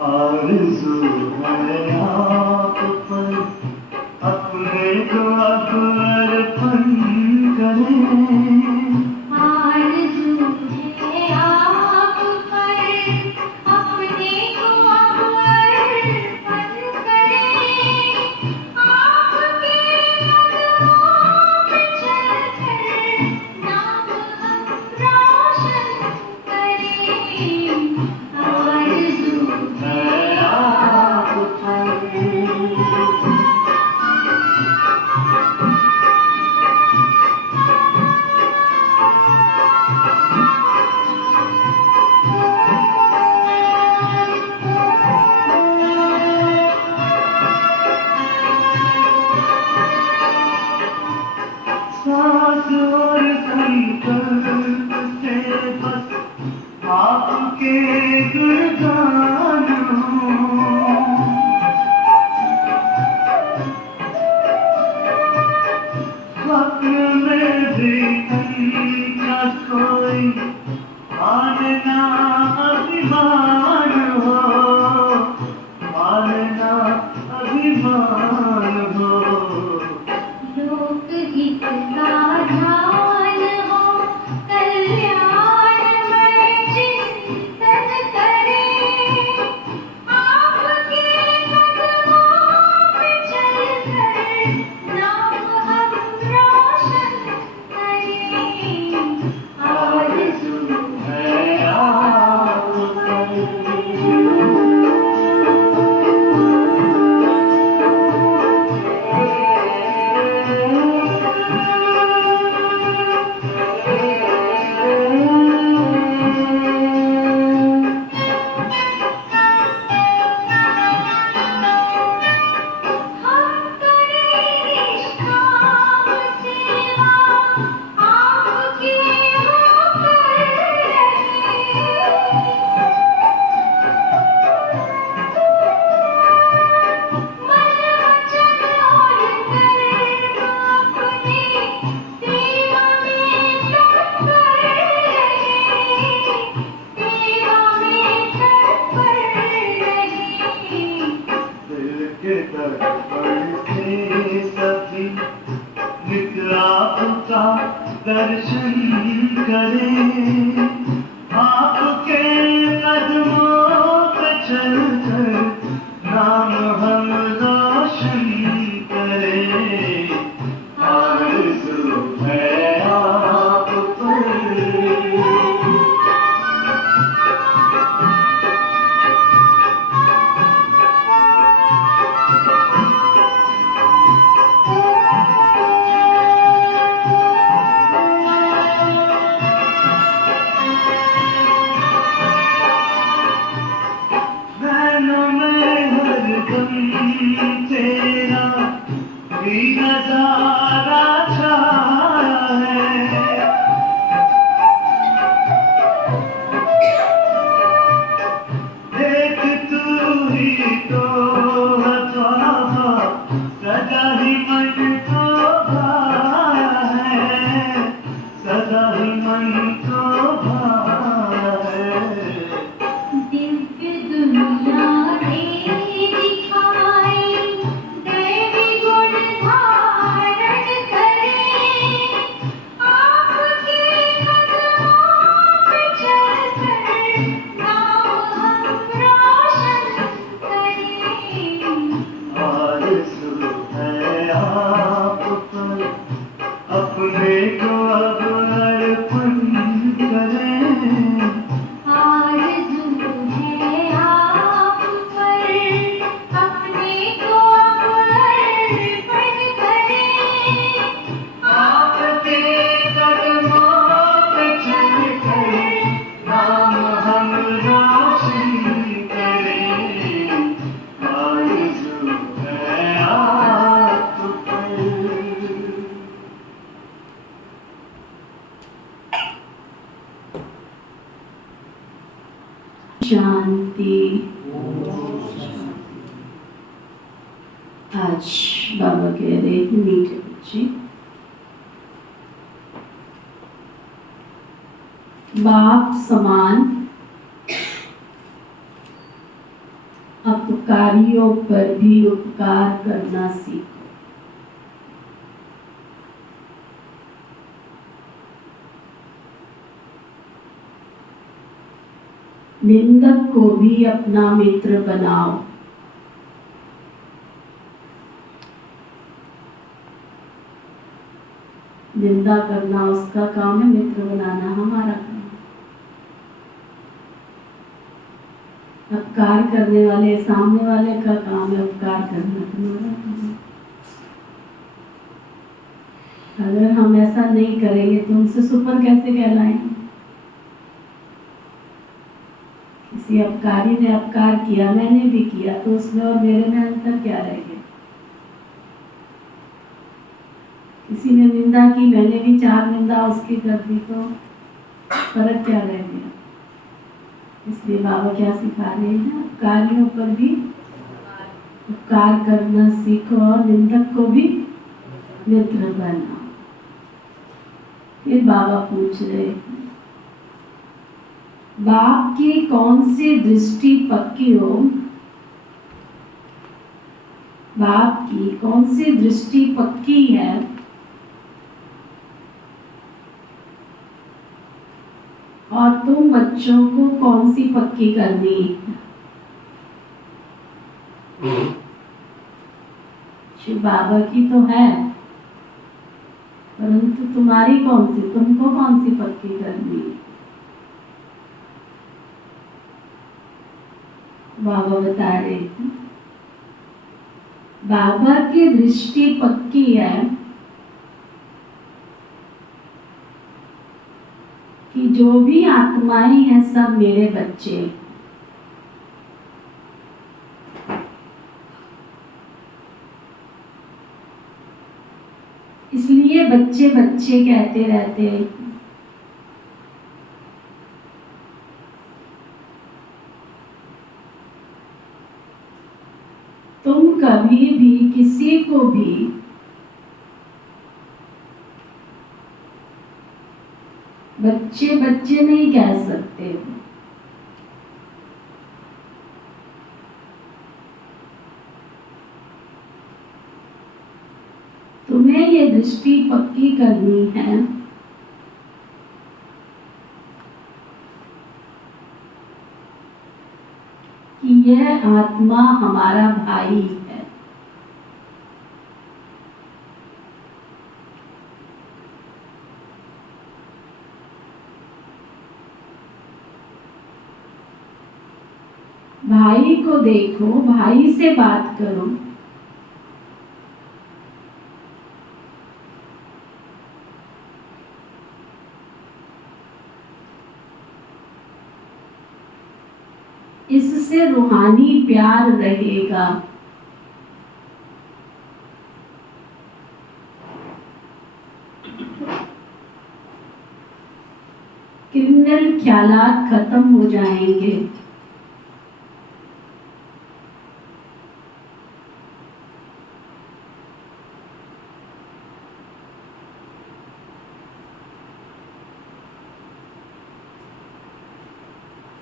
आरज़ू है आप पर अपने को अब अर्पण करें। आरज़ू है आप पर अपने को अब अर्पण करें। आपके कदमों पे चलकर नाम हम रोशन करें। आरज़ू है आप पर। सांस और संकल्प से बस आपके गुणगान हों। स्वप्न में भी का कोई मानना अभिमान हो, मानना अभिमान हो। लोकहित का ध्यान हो, कल्याणमय चिंतन करें। आपके कदमों पे चलकर नाम हम रोशन करें। आरज़ू है आप पर। हम करें निष्काम सेवा, आपके होकर रहें। मन वचन और कर्म अपने सेवा में तत्पर रहें। सेवा में तत्पर रहें। दिल के दर्पण से सभी नित आपका दर्शन करें। आपके कदमों पे चलकर नाम हम रोशन करें। आरज़ू है आप पर। नैनों में हरदम तेरा ही नजारा छाया है। देख तू ही तो अथवा सदा ही मन को भाया है, सदा ही मन को भाया है। दिव्य दुनिया दे दिखाई, दैवी गुण धारण करें। आपके कदमों पे चलकर नाम हम रोशन करें। आरज़ू है आप पर अपने को अब अर्पण करें। आरज़ू है आप पर अपने को अब अर्पण करें। आपके कदमों पे चलकर नाम हम रोशन करें। आरज़ू है आप पर। शांति। आज बाबा कह रहे हैं मीठे बच्चे, बाप समान अपकारियों पर भी उपकार करना सीखो। निंदक को भी अपना मित्र बनाओ। निंदा करना उसका काम है, मित्र बनाना हमारा काम है। अपकार करने वाले सामने वाले का काम है, उपकार करना तुम्हारा काम है। अगर हम ऐसा नहीं करेंगे तो उनसे सुपर कैसे कहलाएंगे? किसी अपकारी ने अपकार किया, मैंने भी किया, तो उसमें और मेरे में अंतर क्या रह गया? किसी ने निंदा की, मैंने भी 4 निंदा उसकी कर दी, तो फर्क क्या रह गया? इसलिए बाबा क्या सिखा रहे हैं? अपकारियों पर भी उपकार करना सीखो और निंदक को भी मित्र बनाओ। फिर बाबा पूछ रहे हैं, बाप की कौन सी दृष्टि पक्की हो? बाप की कौन सी दृष्टि पक्की है? और तुम बच्चों को कौन सी पक्की करनी है? शिव बाबा की तो है, परंतु तुम्हारी कौन सी, तुमको कौन सी पक्की करनी है? बाबा बता रहे थे, बाबा की दृष्टि पक्की है कि जो भी आत्माएं हैं सब मेरे बच्चे। इसलिए बच्चे बच्चे कहते रहते हैं। तुम कभी भी किसी को भी बच्चे बच्चे नहीं कह सकते हो। तुम्हें ये दृष्टि पक्की करनी है कि यह आत्मा हमारा भाई है। भाई को देखो, भाई से बात करो। इससे रूहानी प्यार रहेगा। क्रिमिनल ख्यालात खत्म हो जाएंगे।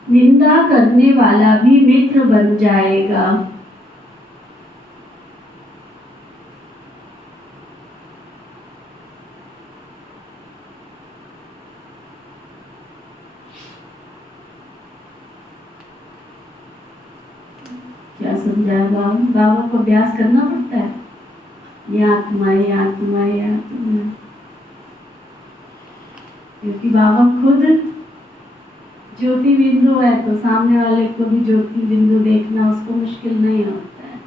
निंदा करने वाला भी मित्र बन जाएगा। क्या समझाया बाबा? बाबा को अभ्यास करना पड़ता है। ये आत्मा, ये आत्मा, ये आत्मा, क्योंकि बाबा खुद ज्योति बिंदु है, तो सामने वाले को भी ज्योति बिंदु देखना उसको मुश्किल नहीं होता है।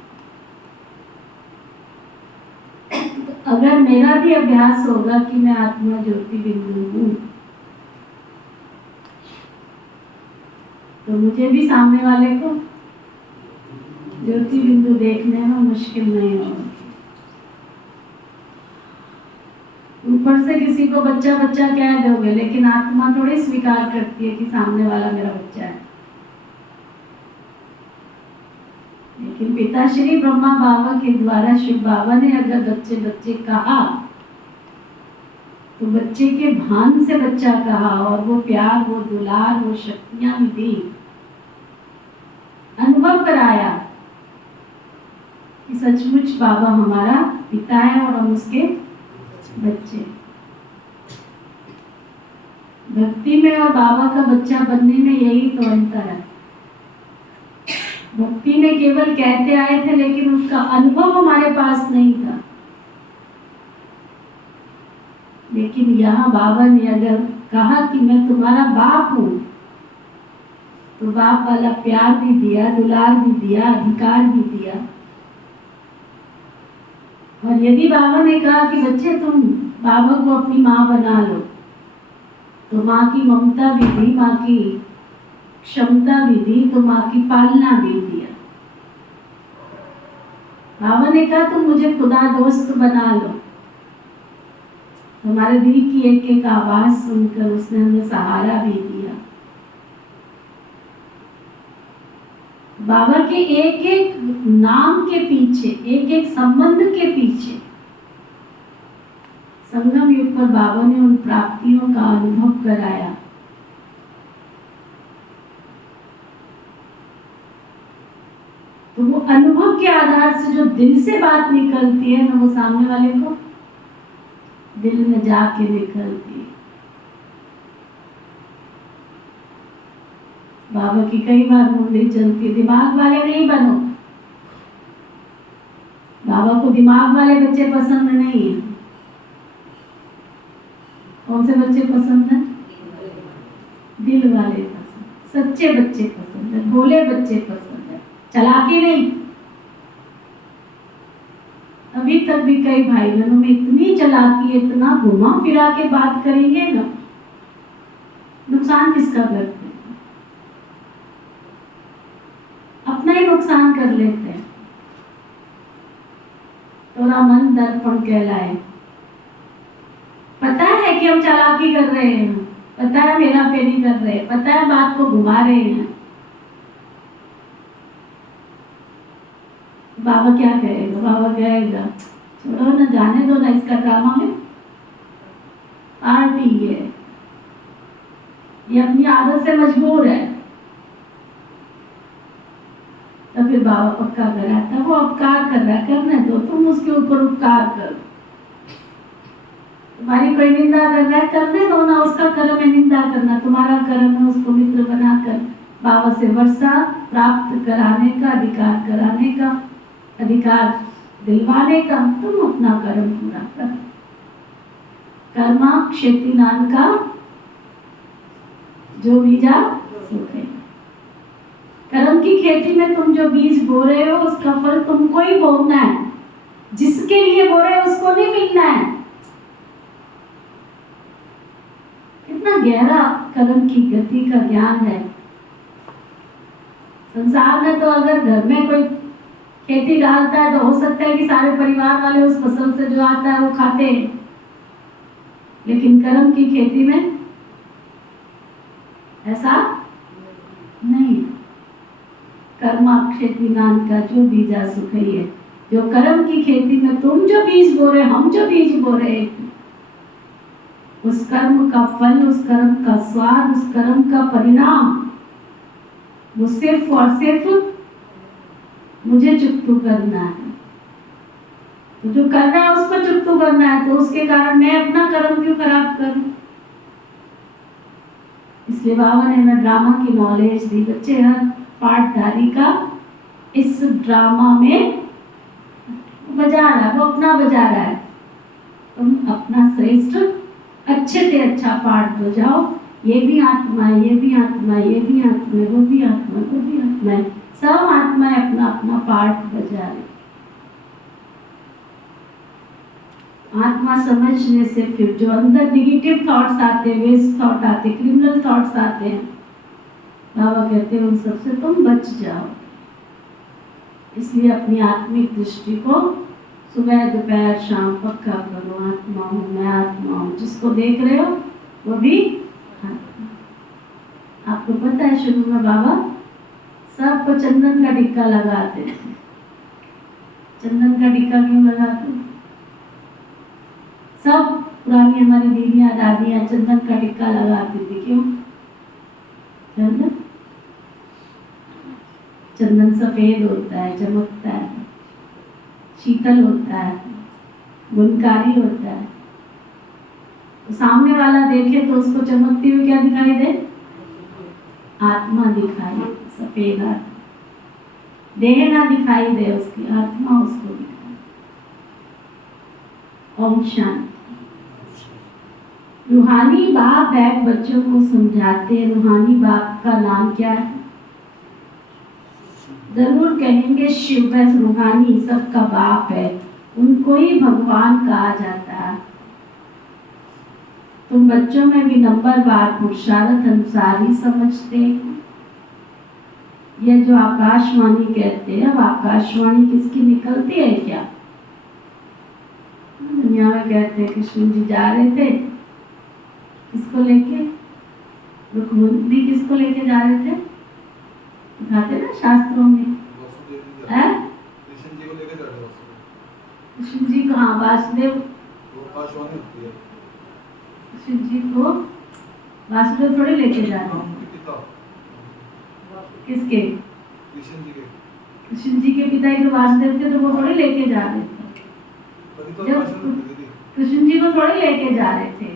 तो अगर मेरा भी अभ्यास होगा कि मैं आत्मा ज्योति बिंदु हूँ, तो मुझे भी सामने वाले को ज्योति बिंदु देखने में मुश्किल नहीं होगा। ऊपर से किसी को बच्चा बच्चा कह दोगे, लेकिन आत्मा थोड़ी स्वीकार करती है कि सामने वाला मेरा बच्चा है। लेकिन पिता श्री ब्रह्मा बाबा के द्वारा शिव बाबा ने अगर बच्चे बच्चे कहा, तो बच्चे के भान से बच्चा कहा, और वो प्यार, वो दुलार, वो शक्तियां भी दी, अनुभव कराया कि सचमुच बाबा हमारा पिता है और हम उसके बच्चे। भक्ति में और बाबा का बच्चा बनने में यही तो अंतर है। भक्ति में केवल कहते आए थे लेकिन उसका अनुभव हमारे पास नहीं था। लेकिन यहाँ बाबा ने अगर कहा कि मैं तुम्हारा बाप हूँ, तो बाप वाला प्यार भी दिया, दुलार भी दिया, अधिकार भी दिया। और यदि बाबा ने कहा कि बच्चे तुम बाबा को अपनी माँ बना लो, तो माँ की ममता भी दी, माँ की क्षमता भी दी, तो माँ की पालना भी दिया। बाबा ने कहा तुम मुझे खुदा दोस्त बना लो। हमारे दिल की एक एक आवाज सुनकर उसने हमें सहारा भी दिया। बाबा के एक एक नाम के पीछे, एक एक संबंध के पीछे संगम युग पर बाबा ने उन प्राप्तियों का अनुभव कराया। तो वो अनुभव के आधार से जो दिल से बात निकलती है ना, वो सामने वाले को दिल में जाके निकलती है। बाबा की कई बार मुंडी चलती है, दिमाग वाले नहीं बनो। बाबा को दिमाग वाले बच्चे पसंद नहीं है। कौन से बच्चे पसंद है? दिल वाले पसंद, सच्चे बच्चे पसंद है, भोले बच्चे पसंद है, चालाकी नहीं। अभी तक भी कई भाई बहनों में इतनी चालाकी, इतना घुमा फिरा के बात करेंगे ना, नुकसान किसका करते हैं? अपना ही नुकसान कर लेते हैं। थोड़ा मन दर्पण कहलाए। पता है कि हम चालाकी कर रहे हैं, पता है मेरा फेरी कर रहे हैं, पता है बात को घुमा रहे हैं। बाबा क्या कहेगा? बाबा कहेगा छोड़ो ना, जाने दो ना, इसका ड्रामा में पार्टी है, ये अपनी आदत से मजबूर है। तो फिर बाबा पक्का कराता है, वो उपकार कर रहा है, करने दो, तुम उसके ऊपर उपकार करो। तुम्हारी कोई निंदा कर रहा है, करने दो ना, उसका कर्म है निंदा करना, तुम्हारा कर्म है उसको मित्र बनाकर बाबा से वर्षा प्राप्त कराने का, अधिकार कराने का, अधिकार दिलवाने का। तुम अपना कर्म पूरा करो। कर्मा क्षेति नान का जो बीजा सुख है। कर्म की खेती में तुम जो बीज बो रहे हो, उसका फल तुमको ही भोगना है। जिसके लिए बो रहे हो उसको नहीं मिलना है। कितना गहरा कर्म की गति का ज्ञान है। संसार में तो अगर घर में कोई खेती डालता है तो हो सकता है कि सारे परिवार वाले उस फसल से जो आता है वो खाते हैं, लेकिन कर्म की खेती में ऐसा नहीं। कर्मा खेती नान का जो बीजा सुख है। जो कर्म की खेती में तुम जो बीज बो रहे, हम जो बीज बो रहे, उस कर्म का फल, उस कर्म का स्वाद, उस कर्म का परिणाम वो सिर्फ और सिर्फ मुझे चुकतू करना है। तो जो कर रहा है उसको चुकतू करना है, तो उसके कारण मैं अपना कर्म क्यों खराब करूं? इसलिए बाबा ने हमें ड्रामा की नॉलेज दी। बच्चे, हर पाठधारी का इस ड्रामा में बजा रहा है, वो अपना बजा रहा है। तुम अपना श्रेष्ठ अच्छे से अच्छा पाठ बजाओ। ये भी आत्मा है, ये भी आत्मा है, ये भी आत्मा है, वो भी आत्मा है, वो भी आत्मा है, सब आत्माएं अपना अपना पाठ बजा रही। आत्मा समझने से फिर जो अंदर निगेटिव थॉट्स आते हैं, वेस्ट थॉट आते, क्रिमिनल थॉट्स आते हैं, बाबा कहते हैं उन सबसे तुम बच जाओ। इसलिए अपनी आत्मिक दृष्टि को सुबह दोपहर शाम पक्का करो। आत्मा हूँ, मैं आत्मा हूँ। जिसको देख रहे हो वो भी आत्मा। आपको पता है शुरू में बाबा सबको चंदन का टिक्का लगाते थे। चंदन का टिक्का क्यों लगाते? सब पुरानी हमारी दीदियाँ दादियाँ चंदन का टिक्का लगाती थी। क्यों? चंदन सफेद होता है, चमकता है। शीतल होता है, गुणकारी होता है। तो सामने वाला देखे तो उसको चमकती हुई क्या दिखाई दे? आत्मा दिखाई दे, सफेद आत्मा। देह ना दिखाई दे उसकी, आत्मा उसको दिखाई। ओम शांति। रूहानी बाप बैठ बच्चों को समझाते हैं। रूहानी बाप का नाम क्या है? जरूर कहेंगे शिव। बस रूहानी सबका बाप है, उनको ही भगवान कहा जाता है। तुम बच्चों में भी नंबरवार पुरुषार्थ अनुसार ही समझते हैं। ये जो आकाशवाणी कहते हैं, अब आकाशवाणी किसकी निकलती है क्या? दुनिया में कहते हैं कृष्ण जी जा रहे थे, किसको लेके? रुक्मिणी किसको लेके जा रहे थे? दिखाते ना शास्त्रों में। कृष्ण जी को लेके जा रहे हैं। कृष्ण जी को, हाँ, वासुदेव। आकाशवाणी होती है। कृष्ण जी को वासुदेव थोड़े लेके जा रहे हैं। किसके? कृष्ण जी के। कृष्ण जी के पिता ही तो वासुदेव थे, तो वो थोड़े लेके जा रहे थे। कृष्ण जी को थोड़े लेके जा रहे थे।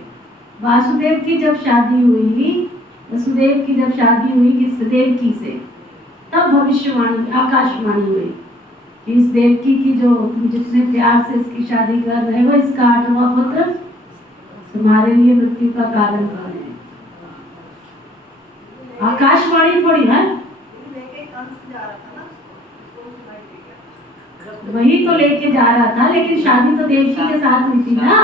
वासुदेव की जब शादी हुई, वसुदेव की जब शादी हुई किस देवकी से, तब भविष्यवाणी आकाशवाणी हुई कि इस देवकी की जो जितने प्यार से इसकी शादी कर रहे हो, इसका 8वां पुत्र तुम्हारे लिए मृत्यु का कारण बने। आकाशवाणी थोड़ी है, वही तो लेके जा रहा था, लेकिन शादी तो देवकी के साथ हुई थी ना।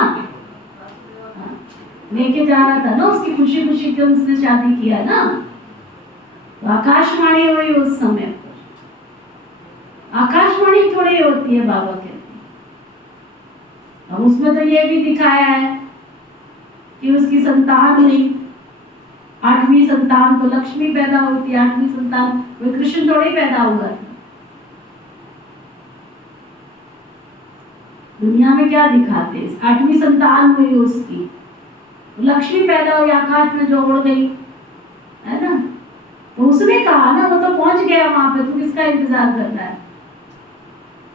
लेके जा रहा था ना, उसकी खुशी खुशी के उसने शादी किया ना, तो आकाशवाणी हुई उस समय पर। आकाशवाणी थोड़ी होती है, बाबा कहते हैं। अब उसमें तो ये भी दिखाया है कि उसकी संतान हुई, 8वीं संतान तो लक्ष्मी पैदा हुई थी। 8वीं संतान कोई कृष्ण थोड़ी पैदा हुआ था। दुनिया में क्या दिखाते हैं? 8वीं संतान हुई उसकी, लक्ष्मी पैदा हुई, आकाश में जो उड़ गई, है ना। तो उसने कहा ना, वो तो पहुंच गया वहां पे, तू किसका इंतजार कर रहा है?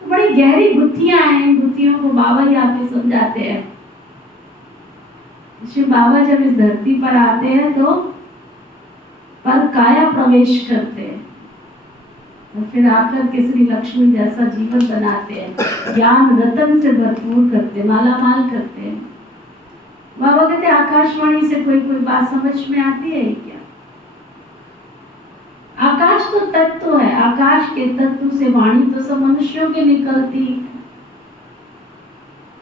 तो बड़ी गहरी बुद्धियां हैं, इन बुद्धियों को बाबा ही आके समझाते हैं। शिव बाबा जब इस धरती पर आते हैं तो पर काया प्रवेश करते हैं और फिर आकर के श्री लक्ष्मी जैसा जीवन बनाते हैं, ज्ञान रतन से भरपूर करते, माला माल करते हैं। बाबा कहते आकाशवाणी से कोई कोई बात समझ में आती है क्या? आकाश तो तत्व है, आकाश के तत्व से वाणी तो सब मनुष्यों के निकलती।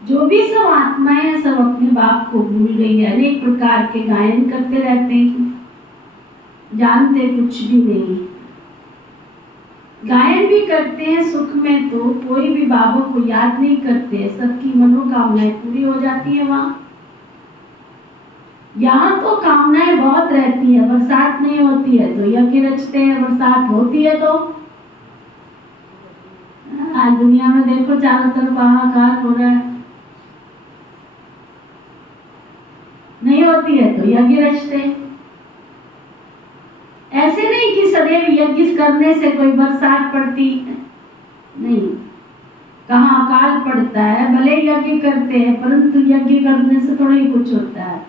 जो भी सब आत्माएं सब अपने बाप को भूल गई है, अनेक प्रकार के गायन करते रहते हैं, जानते कुछ भी नहीं। गायन भी करते हैं सुख में, तो कोई भी बाबा को याद नहीं करते, सबकी मनोकामनाएं पूरी हो जाती है वहां। यहाँ तो कामनाएं बहुत रहती है, बरसात नहीं होती है तो यज्ञ रचते हैं, बरसात होती है तो आज दुनिया में देखो चारों तरफ हाहाकार हो रहा है। नहीं होती है तो यज्ञ रचते। ऐसे नहीं कि सदैव यज्ञ करने से कोई बरसात पड़ती है, नहीं। कहाँ अकाल पड़ता है, भले यज्ञ करते हैं परंतु यज्ञ करने से थोड़ा ही कुछ होता है।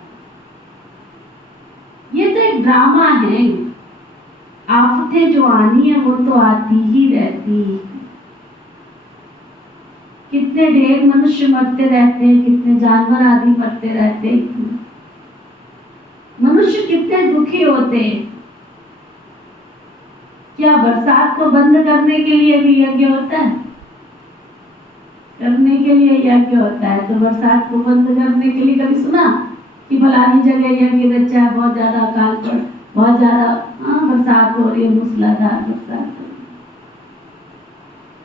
ये तो एक ड्रामा है। आफतें जो आनी है वो तो आती ही रहती। कितने ढेर मनुष्य मरते रहते हैं, कितने जानवर आदि मरते रहते हैं, मनुष्य कितने दुखी होते हैं। क्या बरसात को बंद करने के लिए भी यज्ञ होता है? करने के लिए यज्ञ होता है। तो बरसात को बंद करने के लिए कभी सुना कि फलानी जगह यज्ञ रचा है, बहुत ज्यादा अकाल पर, बहुत ज्यादा बरसात हो रही है, मूसलाधार बरसात हो रही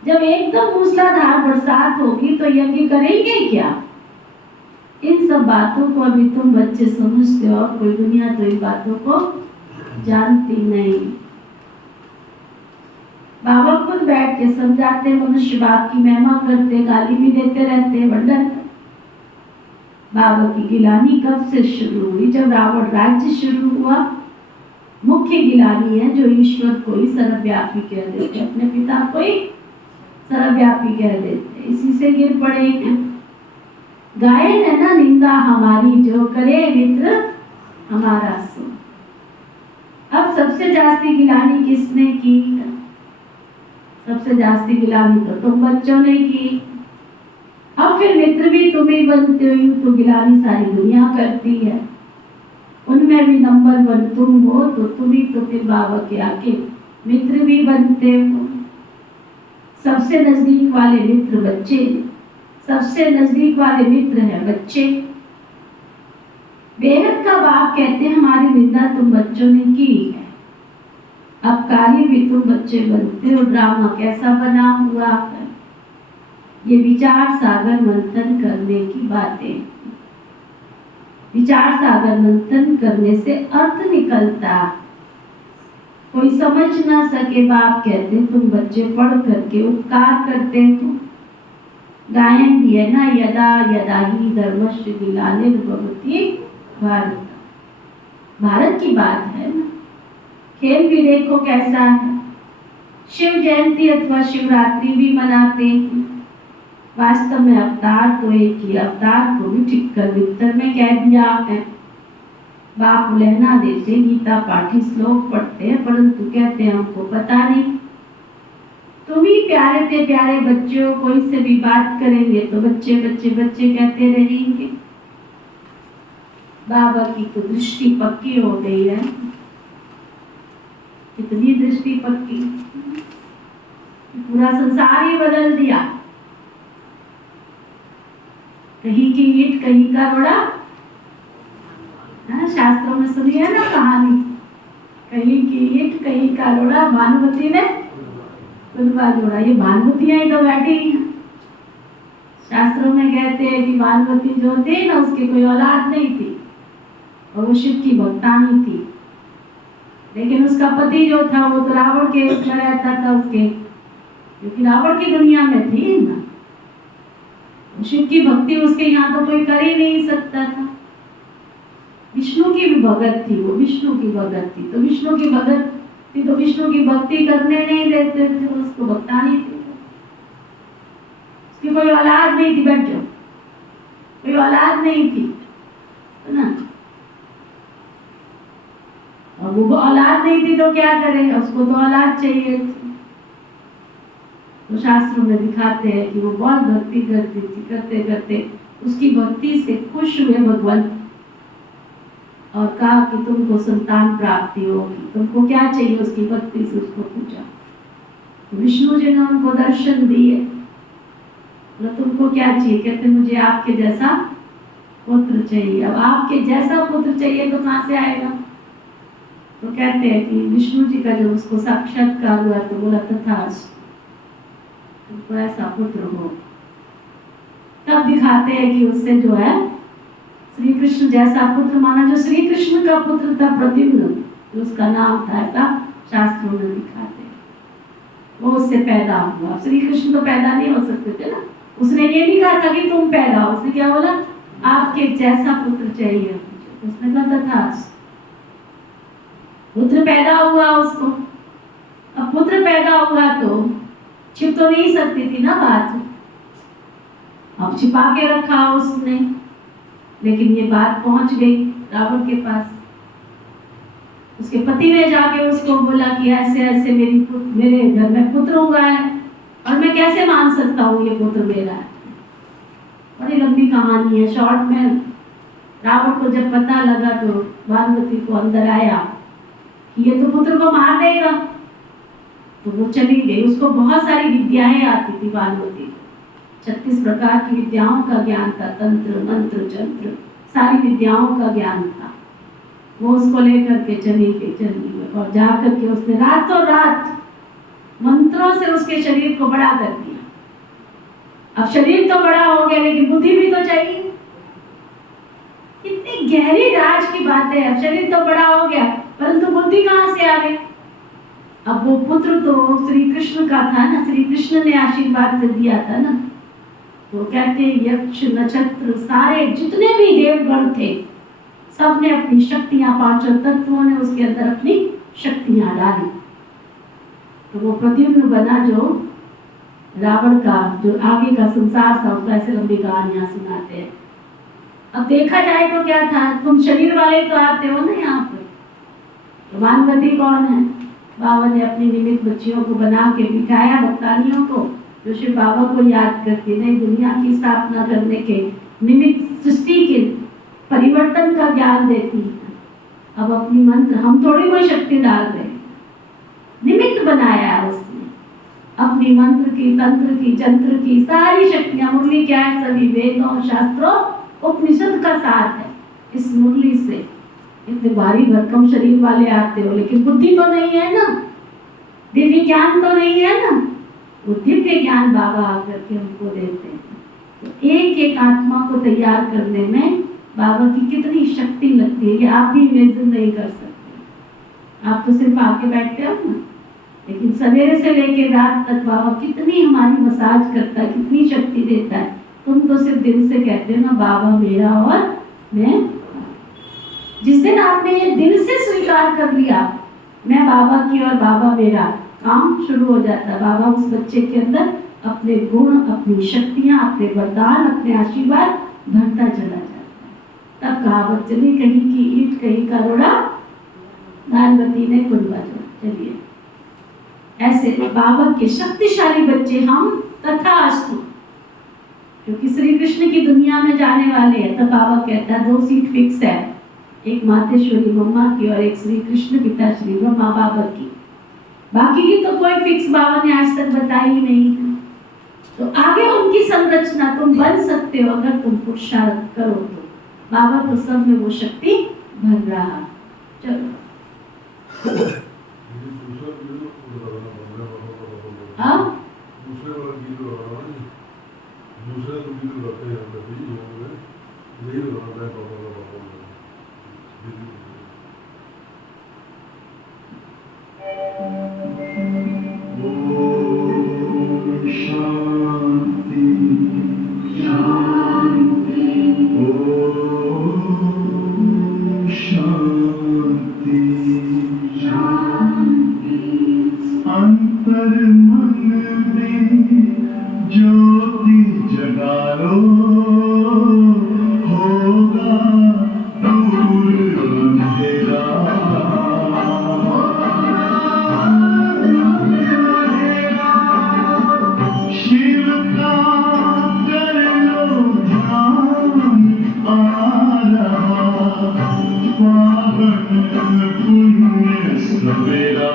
है। जब एकदम मूसलाधार बरसात होगी तो यज्ञ करेंगे क्या? इन सब बातों को अभी तुम बच्चे समझते हो, और कोई दुनिया तो इन बातों को जानती नहीं। बाबा खुद बैठ के समझाते, मनुष्य बाप की महिमा करते, गाली भी देते रहते, वंडन। बाबा की गिलानी कब से शुरू हुई? जब रावण राज्य शुरू हुआ। मुख्य गिलानी है जो ईश्वर को ही सर्वव्यापी कह देते, अपने पिता को ही सर्वव्यापी कह देते, इसी से गिर पड़े हैं। गायन है ना निंदा हमारी, जो करे मित्र हमारा सो। अब सबसे जास्ती गिलानी किसने की? सबसे जास्ती गिलानी तो तुम बच्चों ने की। अब फिर मित्र भी तुम ही बनते हो, तो गिलानी सारी दुनिया करती है। उनमें भी नंबर 1 तुम हो, तो तुम ही तो फिर बाबा के आके मित्र भी बनते हो। सबसे नजदीक वाले मित्र बच्चे, सबसे नजदीक वाले मित्र हैं बच्चे। बेहद का बाप कहते हैं हमारी निंदा तुम बच्चों ने की है, अब कार्य भी तुम बच्चे बनते हो। ड्रामा कैसा बना हुआ है, ये विचार सागर मंथन करने की बातें। विचार सागर मंथन करने से अर्थ निकलता। कोई समझ ना सके, बाप कहते तुम बच्चे पढ़ करके उपकार करते हो। गायन भी है ना, यदा यदा ही धर्मस्य ग्लानिर्भवति भारत। भारत की बात है ना। खेल भी देखो कैसा है, शिव जयंती अथवा शिवरात्रि भी मनाते हैं। वास्तव में अवतार तो एक ही, अवतार को भी ठीक कर भीतर में कह दिया है। बाप लहना देते, गीता पाठी श्लोक पढ़ते हैं, परंतु कहते हैं हमको पता नहीं। तुम ही प्यारे थे प्यारे बच्चों, कोई से भी बात करेंगे तो बच्चे बच्चे बच्चे कहते रहेंगे। बाबा की तो दृष्टि पक्की हो गई है। कितनी दृष्टि पक्की, पूरा संसार ही बदल दिया। कहीं की ईंट कहीं का रोड़ा, शास्त्रों में सुनी है ना कहानी, कहीं की ईंट कहीं का रोड़ा, भानुमती ने कुलवा जोड़ा। ये भानुमतियां ही तो बैठी हैं। शास्त्रों में कहते हैं कि भानुमती जो थी ना, उसकी कोई औलाद नहीं थी और वो शिव की भक्तानी थी। लेकिन उसका पति जो था वो तो रावण के उसमें रहता था, उसके क्योंकि रावण की दुनिया में थी ना। शिव की भक्ति उसके यहाँ तो कोई कर ही नहीं सकता था। विष्णु की भी भगत थी, वो विष्णु की भगत थी, तो विष्णु की भगत थी तो विष्णु की भक्ति करने नहीं देते थे, उसको भक्तानी थी। उसकी कोई औलाद नहीं थी, बैठ जाओ, कोई औलाद नहीं थी ना। और वो औलाद नहीं थी तो क्या करे, उसको तो औलाद चाहिए थी। तो शास्त्रों में दिखाते हैं कि वो बहुत भक्ति करती थी, करते करते उसकी भक्ति से खुश हुए भगवान और कहा कि तुमको संतान प्राप्ति होगी, तुमको क्या चाहिए। उसकी भक्ति से उसको पूछा, तो विष्णु जी ने उनको दर्शन दिए। तो तुमको क्या चाहिए, कहते मुझे आपके जैसा पुत्र चाहिए। अब आपके जैसा पुत्र चाहिए तो कहाँ से आएगा। तो कहते हैं कि विष्णु जी का जब उसको साक्षात्कार हुआ तो बोला तथास्तु, तो ऐसा पुत्र हो। तब दिखाते हैं कि उससे जो है श्री कृष्ण जैसा पुत्र माना, जो श्री कृष्ण का पुत्र था प्रद्युम्न, जो उसका नाम था, ऐसा शास्त्रों में दिखाते हैं। वो उससे पैदा हुआ। श्री कृष्ण तो पैदा नहीं हो सकते थे ना। उसने ये नहीं कहा था कि तुम पैदा हो, उसने क्या बोला, आपके जैसा पुत्र चाहिए। उसने कहा तथास्तु, पुत्र पैदा हुआ उसको। अब पुत्र पैदा हुआ तो छिप तो नहीं सकती थी ना बात, अब छिपा के रखा उसने। लेकिन ये बात पहुंच गई रावण के पास। उसके पति ने जाके उसको बोला कि ऐसे ऐसे मेरे घर में पुत्र हुआ है और मैं कैसे मान सकता हूँ ये पुत्र मेरा है। बड़ी लंबी कहानी है, शॉर्ट में। रावण को जब पता लगा तो भानुमती को अंदर आया कि ये तो पुत्र को मार देगा, तो वो चली गई। उसको बहुत सारी विद्याएं आती थी भानुमती को, 36 प्रकार की विद्याओं का ज्ञान था, तंत्र मंत्र जंत्र सारी विद्याओं का ज्ञान था। वो उसको लेकर के चली गई और जाकर के उसने रातों रात मंत्रों से उसके शरीर को बड़ा कर दिया। अब शरीर तो बड़ा हो गया लेकिन बुद्धि भी तो चाहिए। इतनी गहरी राज की बात है। अब शरीर तो बड़ा हो गया परंतु बुद्धि कहाँ से आ गई। अब वो पुत्र तो श्री कृष्ण का था ना, श्री कृष्ण ने आशीर्वाद से दिया था ना। तो कहते यक्ष नक्षत्र सारे जितने भी देवगण थे सब ने अपनी शक्तियां, पांचों तत्वों ने उसके अंदर अपनी शक्तियां डाली। तो वो प्रद्युम्न बना जो रावण का जो आगे का संसार था उसको ऐसे लंबी कहानियां सुनाते हैं। अब देखा जाए तो क्या था, तुम शरीर वाले तो आते हो ना यहाँ पर, तो भानुमति कौन है? बाबा ने अपनी निमित्त बच्चियों को बना के दिखाया, भक्तानियों को, जो शिव बाबा को याद करके नई दुनिया की स्थापना करने के निमित्त सृष्टि के परिवर्तन का ज्ञान देती है। अब अपनी मंत्र, हम थोड़ी कोई शक्ति डाल रहे, निमित्त बनाया उसने अपनी मंत्र की, तंत्र की, जंत्र की सारी शक्तियां। मुरली क्या है? सभी वेदों, शास्त्रों, उपनिषद का साथ है इस मुरली से। इतने भारी भरकम शरीर वाले आते हो, लेकिन बुद्धि तो नहीं है ना, दिव्य ज्ञान तो नहीं है ना। वो दिव्य ज्ञान बाबा आकर के हमको देते हैं। तो एक एक आत्मा को तैयार करने में बाबा की कितनी शक्ति लगती है, ये आप भी इमेजिन नहीं कर सकते। आप तो सिर्फ आके बैठते हो ना, लेकिन सवेरे से लेके रात तक बाबा कितनी हमारी मसाज करता है, कितनी शक्ति देता है। तुम तो सिर्फ दिल से कहते हो ना, बाबा मेरा और मैं। जिस दिन आपने ये दिल से स्वीकार कर लिया, मैं बाबा की और बाबा मेरा, काम शुरू हो जाता है। बाबा उस बच्चे के अंदर अपने गुण, अपनी शक्तियां, अपने वरदान, अपने आशीर्वाद भरता चला जाता है। तब कहावत चली, कहीं की ईंट कहीं का रोड़ा, भानुमति ने कुंडा जोड़ा। चलिए, ऐसे बाबा के शक्तिशाली बच्चे हम तथास्तु, क्योंकि श्री कृष्ण की दुनिया में जाने वाले हैं। तब बाबा कहता है 2 सीट फिक्स है, एक मातेश्वरी मम्मा की और एक श्री कृष्ण पिता श्री ब्रह्मा बाबा की। बाकी की तो कोई फिक्स बाबा ने आज तक बताई ही नहीं। तो आगे उनकी संरचना तुम बन सकते हो अगर तुम पुरुषार्थ करो तो। बाबा तो सब में वो शक्ति भर रहा। चलो हाँ, शांति शांति, ओम शांति शांति। अंतर मन में ज्योति जगा लो, होगा दूर अंधेरा। शिव का कर लो ध्यान, आ रहा पावन पुण्य सवेरा।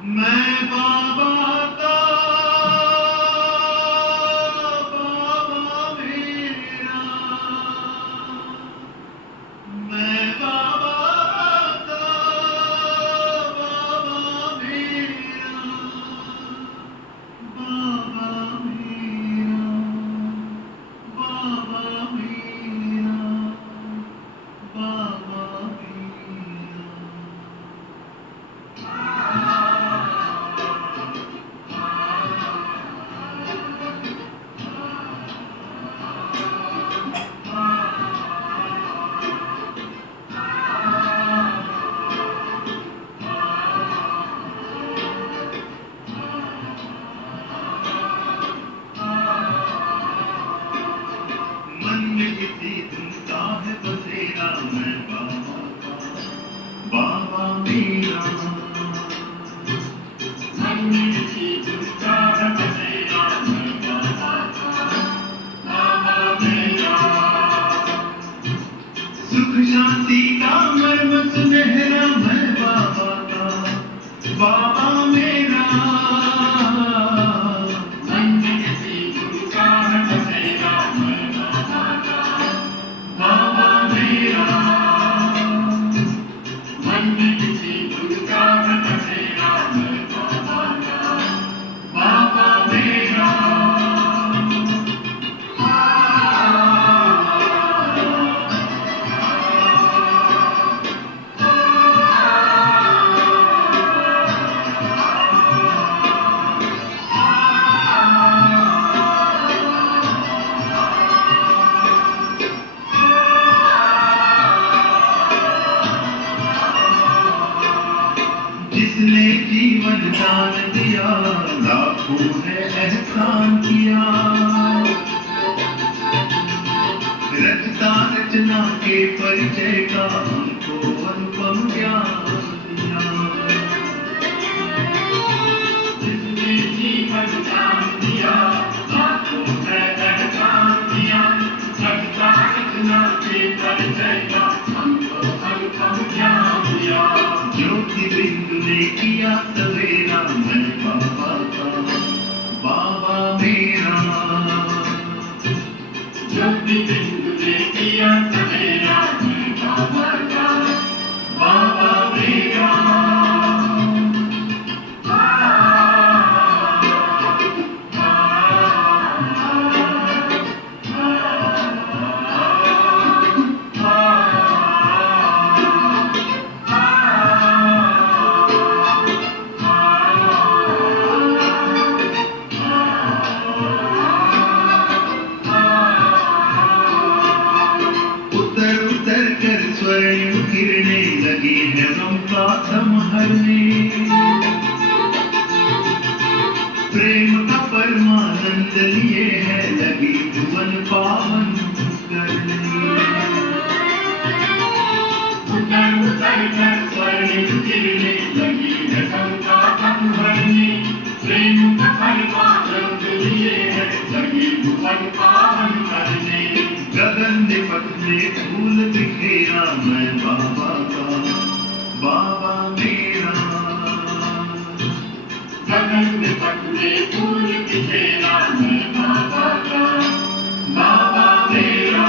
मैं बाबा का बाबा मेरा, मैं बाबा का बाबा मेरा, बाबा मेरा, बाबा मेरा, बाबा मेरा। मन में किसी तुमका है बसेरा, मैं बाबा का बाबा मेरा। मन में किसी तुमका है बसेरा, मैं बाबा का बाबा मेरा। सुख शांति का मर्म सुनहरा, मैं बाबा का बाबा मेरा। मन में किसी तुमका है बसेरा, मैं बाबा का बाबा मेरा। मन में किसी तुमका है बसेरा, मैं बाबा का बाबा मेरा। जिसने जीवन दान दिया, लाखों ने एहसान किया। रचता रचना के परिचय का हमको अनुपम ज्ञान दिया। जिसने जीवन दान दिया, लाखों ने एहसान किया। रचता रचना के परिचय का हमको अनुपम ज्ञान दिया। ज्योति बिंदु ने किया सवेरा, मैं बाबा का बाबा मेरा। ज्योति बिंदु ने किया सवेरा, मैं बाबा का बाबा मेरा। उतर उतर कर स्वर्ण किरणें लगी है गम का संहरने। प्रेम का परमानंद लिए है लगी भुवन पावन करने। उतर उतर कर स्वर्ण किरणें लगी है गम का संहरने। प्रेम का परमानंद लिए है लगी भुवन पावन करने। गगन ने पथ में फूल बिखेरा, मैं बाबा का बाबा मेरा। गगन ने पथ में फूल बिखेरा, मैं बाबा का बाबा मेरा।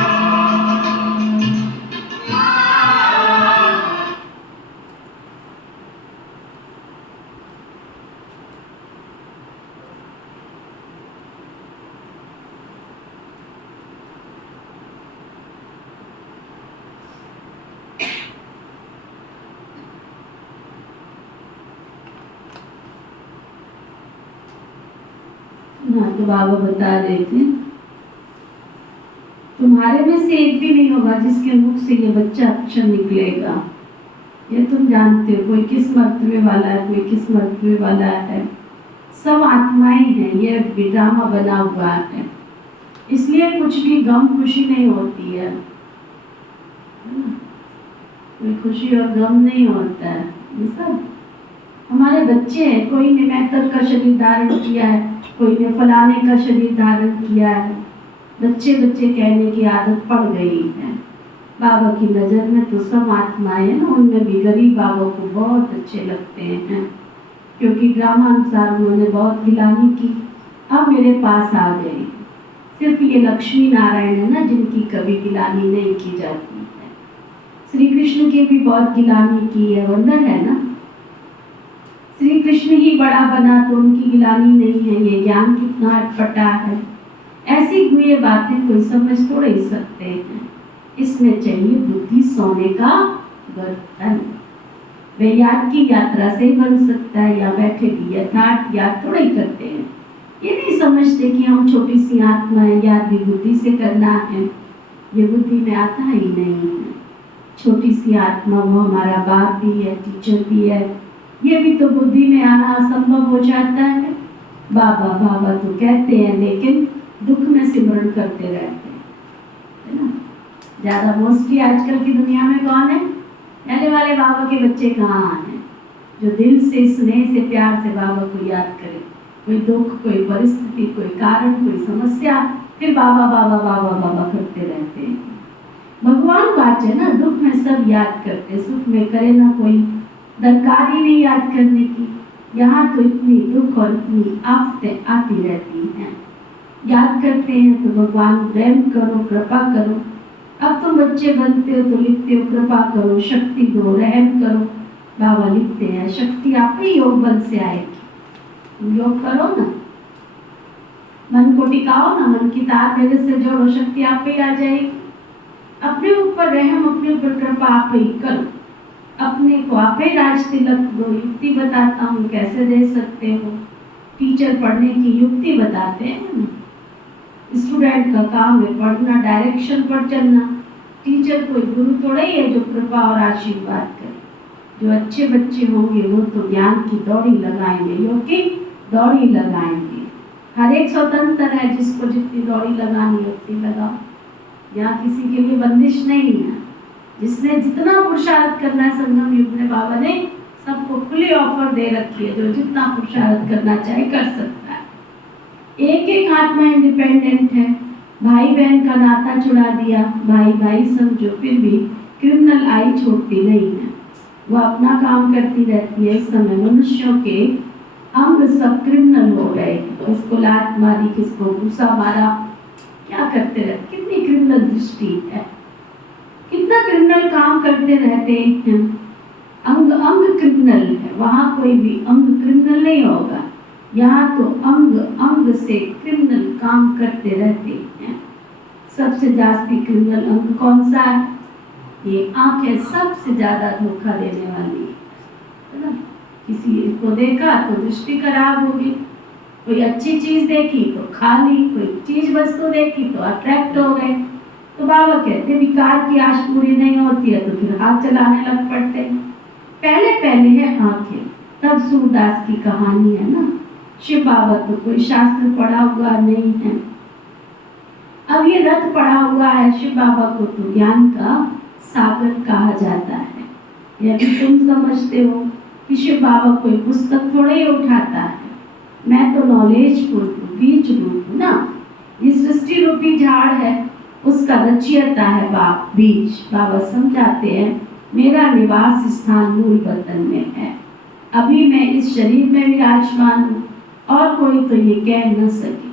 हाँ, तो बाबा बता रहे थे तुम्हारे में से एक भी नहीं होगा जिसके मुख से ये बच्चा अक्षर निकलेगा। ये तुम जानते हो, कोई किस मर्तबे वाला है, कोई किस मर्तबे वाला है। सब आत्माएं हैं, ये ड्रामा बना हुआ है। इसलिए कुछ भी गम खुशी नहीं होती है ना? कोई खुशी और गम नहीं होता है। ये सब हमारे बच्चे हैं। कोई ने मैटर का शरीर धारण किया है, कोई ने फलाने का शरीर धारण किया है। बच्चे बच्चे कहने की आदत पड़ गई है। बाबा की नज़र में तो सब आत्माएं ना, उनमें भी गरीब बाबा को बहुत अच्छे लगते हैं। क्योंकि ड्रामानुसार उन्होंने बहुत गिलानी की, अब मेरे पास आ गए। सिर्फ ये लक्ष्मी नारायण है ना जिनकी कभी गिलानी नहीं की जाती है। श्री कृष्ण की भी बहुत गिलानी की है, वंदन है ना। श्री कृष्ण ही बड़ा बना तो उनकी गिलानी नहीं है। ये ज्ञान कितना अटपटा है, ऐसी हुई बातें कोई समझ थोड़े ही सकते हैं। इसमें चाहिए बुद्धि सोने का बर्तन। वे याद की यात्रा से बन सकता है, या बैठे भी यथार्थ याद थोड़े ही करते हैं। ये नहीं समझते कि हम छोटी सी आत्मा है, याद भी बुद्धि से करना है। ये बुद्धि में आता ही नहीं है। छोटी सी आत्मा वो हमारा बाप भी है, टीचर भी है, ये भी तो बुद्धि में आना असंभव हो जाता है। बाबा बाबा तो कहते हैं लेकिन दुख में सिमरण करते रहते हैं, है ना। ज्यादा मोस्टली आजकल की दुनिया में कौन है? पहले वाले बाबा के बच्चे कहाँ हैं जो दिल से स्नेह से प्यार से बाबा को याद करे। कोई दुख, कोई परिस्थिति, कोई कारण, कोई समस्या, फिर बाबा बाबा बाबा बाबा करते रहते हैं। भगवान बात है ना, दुख में सब याद करते, सुख में करे ना कोई, दरकार ही नहीं याद करने की। यहाँ तो इतनी दुख और इतनी आफतें आती रहती हैं। याद करते हैं तो भगवान प्रेम करो, कृपा करो। अब तुम बच्चे बनते हो तो लिखते हो कृपा करो, शक्ति दो, रहम करो। बाबा लिखते हैं शक्ति आप ही योग बल से आएगी। तुम योग करो ना, मन को टिकाओ ना, मन की तार मेरे से जोड़ो, शक्ति आप ही आ जाएगी। अपने ऊपर रहम, अपने ऊपर कृपा आप ही करो। अपने को आप ही राज तिलक दो। युक्ति बताता हूँ कैसे दे सकते हो। टीचर पढ़ने की युक्ति बताते हैं। स्टूडेंट का काम है पढ़ना, डायरेक्शन पर चलना। टीचर कोई गुरु थोड़ा ही है जो कृपा और आशीर्वाद करे। जो अच्छे बच्चे होंगे वो तो ज्ञान की दौड़ी लगाएंगे, योग की दौड़ी लगाएंगे। हर एक स्वतंत्र है, जिसको जितनी दौड़ी लगानी है उतनी लगाओ। यहाँ किसी के लिए बंदिश नहीं है। जिसने जितना पुरुषार्थ करना है, संगम युग में बाबा ने सबको खुली ऑफर दे रखी है। जो जितना पुरुषार्थ करना चाहे कर सकता है। एक एक आत्मा इंडिपेंडेंट है। भाई बहन का नाता छुड़ा दिया, भाई भाई समझो, फिर भी क्रिमिनल आई छोड़ती नहीं है। वो अपना काम करती रहती है। इस समय मनुष्यों के अंग सब क्रिमिनल हो गए। किसको लात मारी, किसको गुस्सा मारा, क्या करते रहते। कितनी क्रिमिनल दृष्टि है, कितना क्रिमिनल काम करते रहते हैं। अंग अंग क्रिमिनल है, वहाँ कोई भी अंग क्रिमिनल नहीं होगा। यहाँ तो अंग अंग से क्रिमिनल काम करते रहते हैं। सबसे जास्ती क्रिमिनल अंग कौन सा है? ये आँख है, सबसे ज्यादा धोखा देने वाली है ना। किसी को देखा तो दृष्टि खराब होगी, कोई अच्छी चीज देखी तो खा ली, कोई चीज वस्तु देखी तो अट्रैक्ट हो गए। तो बाबा कहते विकार की आश पूरी नहीं होती है तो फिर हाथ चलाने लग पड़ते हैं। पहले पहले है आंखें, तब सूरदास की कहानी है ना। शिव बाबा तो कोई शास्त्र पढ़ा हुआ नहीं है, अब ये रथ पढ़ा हुआ है। शिव बाबा को तो ज्ञान का सागर कहा जाता है। यदि तुम समझते हो कि शिव बाबा कोई पुस्तक थोड़े ही उठाता है। मैं तो नॉलेजफुल हूँ, बीज रूप हूँ ना। ये सृष्टि रूपी झाड़ है, उसका रचयिता है बाप बीज। बाबा समझाते हैं मेरा निवास स्थान मूल वतन में है। अभी मैं इस शरीर में विराजमान हूँ और कोई तो ये कह न सके।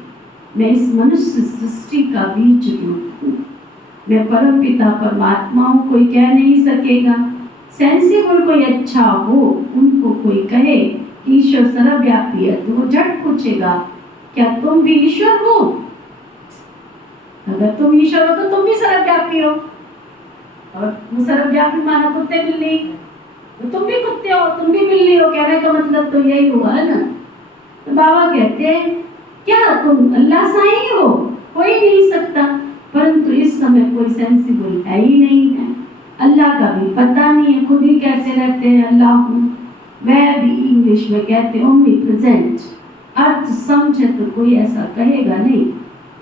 मैं इस मनुष्य सृष्टि का बीज रूप हूँ। मैं परम पिता परमात्मा हूँ, कोई कह नहीं सकेगा। सेंसिबल कोई अच्छा हो, उनको कोई कहे कि ईश्वर सर्वव्यापी है तो वो झट पूछेगा क्या तुम भी ईश्वर हो? अगर तुम ईश्वर हो तो तुम भी सर्वव्यापी हो। और वो सर्वव्यापी माना कुत्ते बिल्ली, तो तुम भी कुत्ते हो, तुम भी बिल्ली हो। कहने का मतलब तो यही हुआ है ना। तो बाबा कहते हैं क्या तुम अल्लाह सा ही हो? कोई नहीं सकता। परंतु इस समय कोई सेंसिबल है ही नहीं है। अल्लाह का भी पता नहीं है, खुद ही कहते रहते हैं अल्लाह हूँ। वह भी इंग्लिश में कहते ओमनी प्रेजेंट। अर्थ समझे तो कोई ऐसा कहेगा नहीं।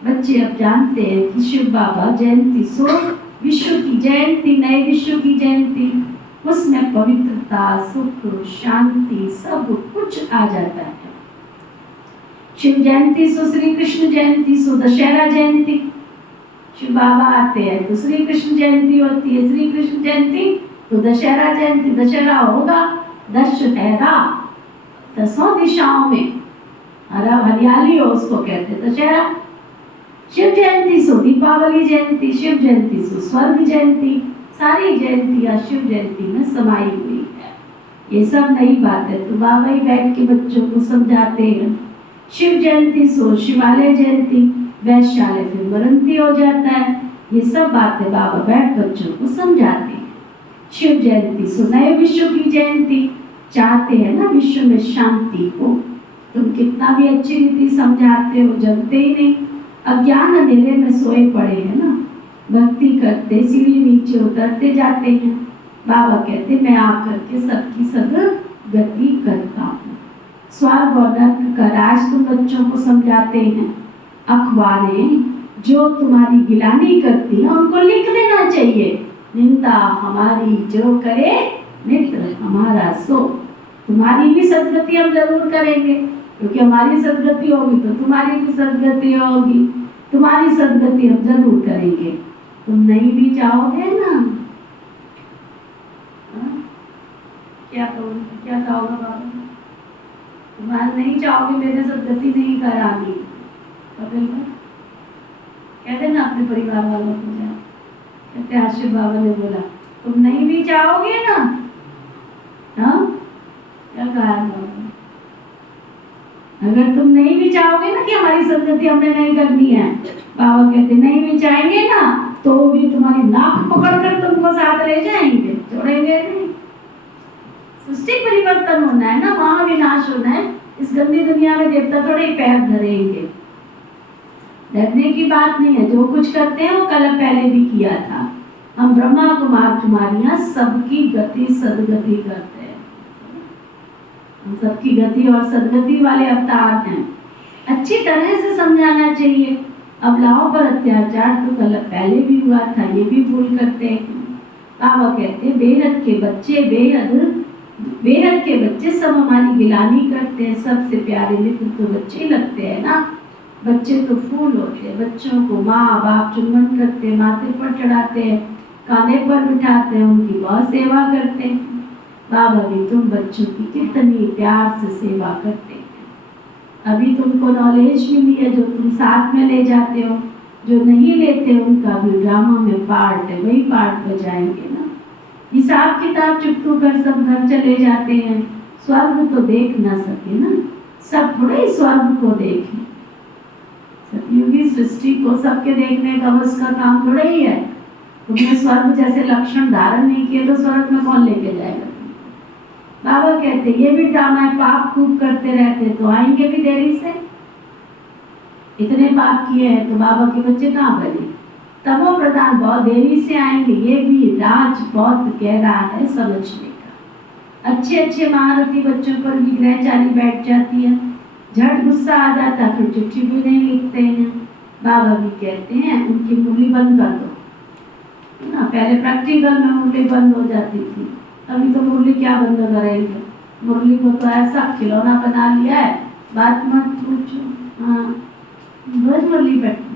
बच्चे अब जानते हैं कि शिव बाबा जयंती सो विश्व की जयंती, नए विश्व की जयंती, उसमें पवित्रता, सुख, शांति सब कुछ आ जाता है। शिव जयंती सो श्री कृष्ण जयंती सो दशहरा जयंती। शिव बाबा आते हैं तो श्री कृष्ण जयंती होती है, श्री कृष्ण जयंती तो दशहरा जयंती। दशहरा होगा, दशहरा 10 दिशाओं में हरियाली हो उसको कहते हैं दशहरा। शिव जयंती सो दीपावली जयंती, शिव जयंती सो स्वर्ग जयंती, सारी जयंतियाँ शिव जयंती में समाई हुई है। ये सब नई बात है, तो बाबा ही बैठ के बच्चों को समझाते हैं। शिव जयंती सो शिवालय जयंती, वैश्यालय फिर मरंती हो जाता है। ये सब बातें बाबा बैठ बच्चों को समझाते हैं। शिव जयंती सो नए विश्व की जयंती, चाहते हैं ना विश्व में शांति हो। तुम कितना भी अच्छी रीति समझाते हो, जमते ही नहीं। अज्ञान अंधेरे में सोए पड़े हैं ना, भक्ति करते सीढ़ी नीचे उतरते जाते हैं। बाबा कहते मैं आकर के सबकी सदगति करता हूँ। स्वर्ग और नरक का राज तुम बच्चों को समझाते हैं। अखबारें जो तुम्हारी गिलानी करती हैं उनको लिख देना चाहिए, निंदा हमारी जो करे मित्र हमारा सो। तुम्हारी भी सदगति हम जरूर करेंगे, क्योंकि हमारी सदगति होगी तो तुम्हारी भी सदगति होगी। तुम्हारी सदगति हम जरूर करेंगे। तुम नहीं भी चाहोगे ना, क्या कहोगे, क्या कहोगे बाबा? तुम्हारा नहीं चाहोगे मेरे सदगति नहीं करानी, कपिल भाई कहते ना अपने परिवार वालों को जाओ, कहते आशिफ बाबा ने बोला तुम नहीं भी चाहोगे ना, हाँ क्या कहा बाबा? अगर तुम नहीं भी चाहोगे ना कि हमारी सदगति हमने नहीं करनी है, बाबा कहते नहीं भी चाहेंगे ना तो भी तुम्हारी नाक पकड़कर तुमको साथ ले जाएंगे, छोड़ेंगे नहीं। सृष्टि परिवर्तन होना है ना, महाविनाश होना है। इस गंदी दुनिया में देवता थोड़े पैर धरेंगे। डरने की बात नहीं है, जो कुछ करते हैं वो कल पहले भी किया था। हम ब्रह्मा कुमार कुमारियां सबकी गति सदगति करते हैं, हम सबकी गति और सदगति वाले अवतार हैं। अच्छी तरह से समझाना चाहिए। अबलाओं पर अत्याचार तो कल पहले भी हुआ था, ये भी भूल करते हैं। बाबा कहते बेहद के बच्चे बेहद के बच्चे सब हमारी गिलानी करते हैं। सबसे प्यारे मित्र तो बच्चे ही लगते हैं ना, बच्चे तो फूल होते हैं। बच्चों को माँ बाप चुम्बन करते हैं, माथे पर चढ़ाते हैं, कांधे पर बिठाते हैं, उनकी बहुत सेवा करते हैं। बाबा भी तुम बच्चों की कितनी प्यार से सेवा करते हैं। अभी तुमको नॉलेज मिली है जो तुम साथ में ले जाते हो, जो नहीं लेते उनका भी ड्रामा में पार्ट है, वही पार्ट बजाएंगे ना। हिसाब किताब चुप्पू कर सब घर चले जाते हैं। स्वर्ग तो देख ना सके ना, सब थोड़े स्वर्ग को देखें। सतयुगी सृष्टि को सबके देखने का बस का काम थोड़ा ही है। तुमने स्वर्ग जैसे लक्षण धारण नहीं किए तो स्वर्ग में कौन लेके जाएगा? बाबा कहते ये भी ड्रामा है, पाप खूब करते रहते तो आएंगे भी देरी से। इतने पाप किए हैं तो बाबा के बच्चे कहाँ बने? तमो प्रधान बहुत देरी से आएंगे। ये भी राज बहुत गहरा है समझने का। अच्छे अच्छे महारथी बच्चों पर भी ग्रह चाली बैठ जाती है, झट गुस्सा आ जाता, फिर चिट्ठी भी नहीं लिखते हैं। बाबा भी कहते हैं उनकी मुरली बंद कर दो ना। पहले प्रैक्टिकल में मुरली बंद हो जाती थी, अभी तो मुरली क्या बंद करेंगे? मुरली को तो ऐसा खिलौना बना लिया है, बात मत पूछो। हाँ रोज मुरली बैठी,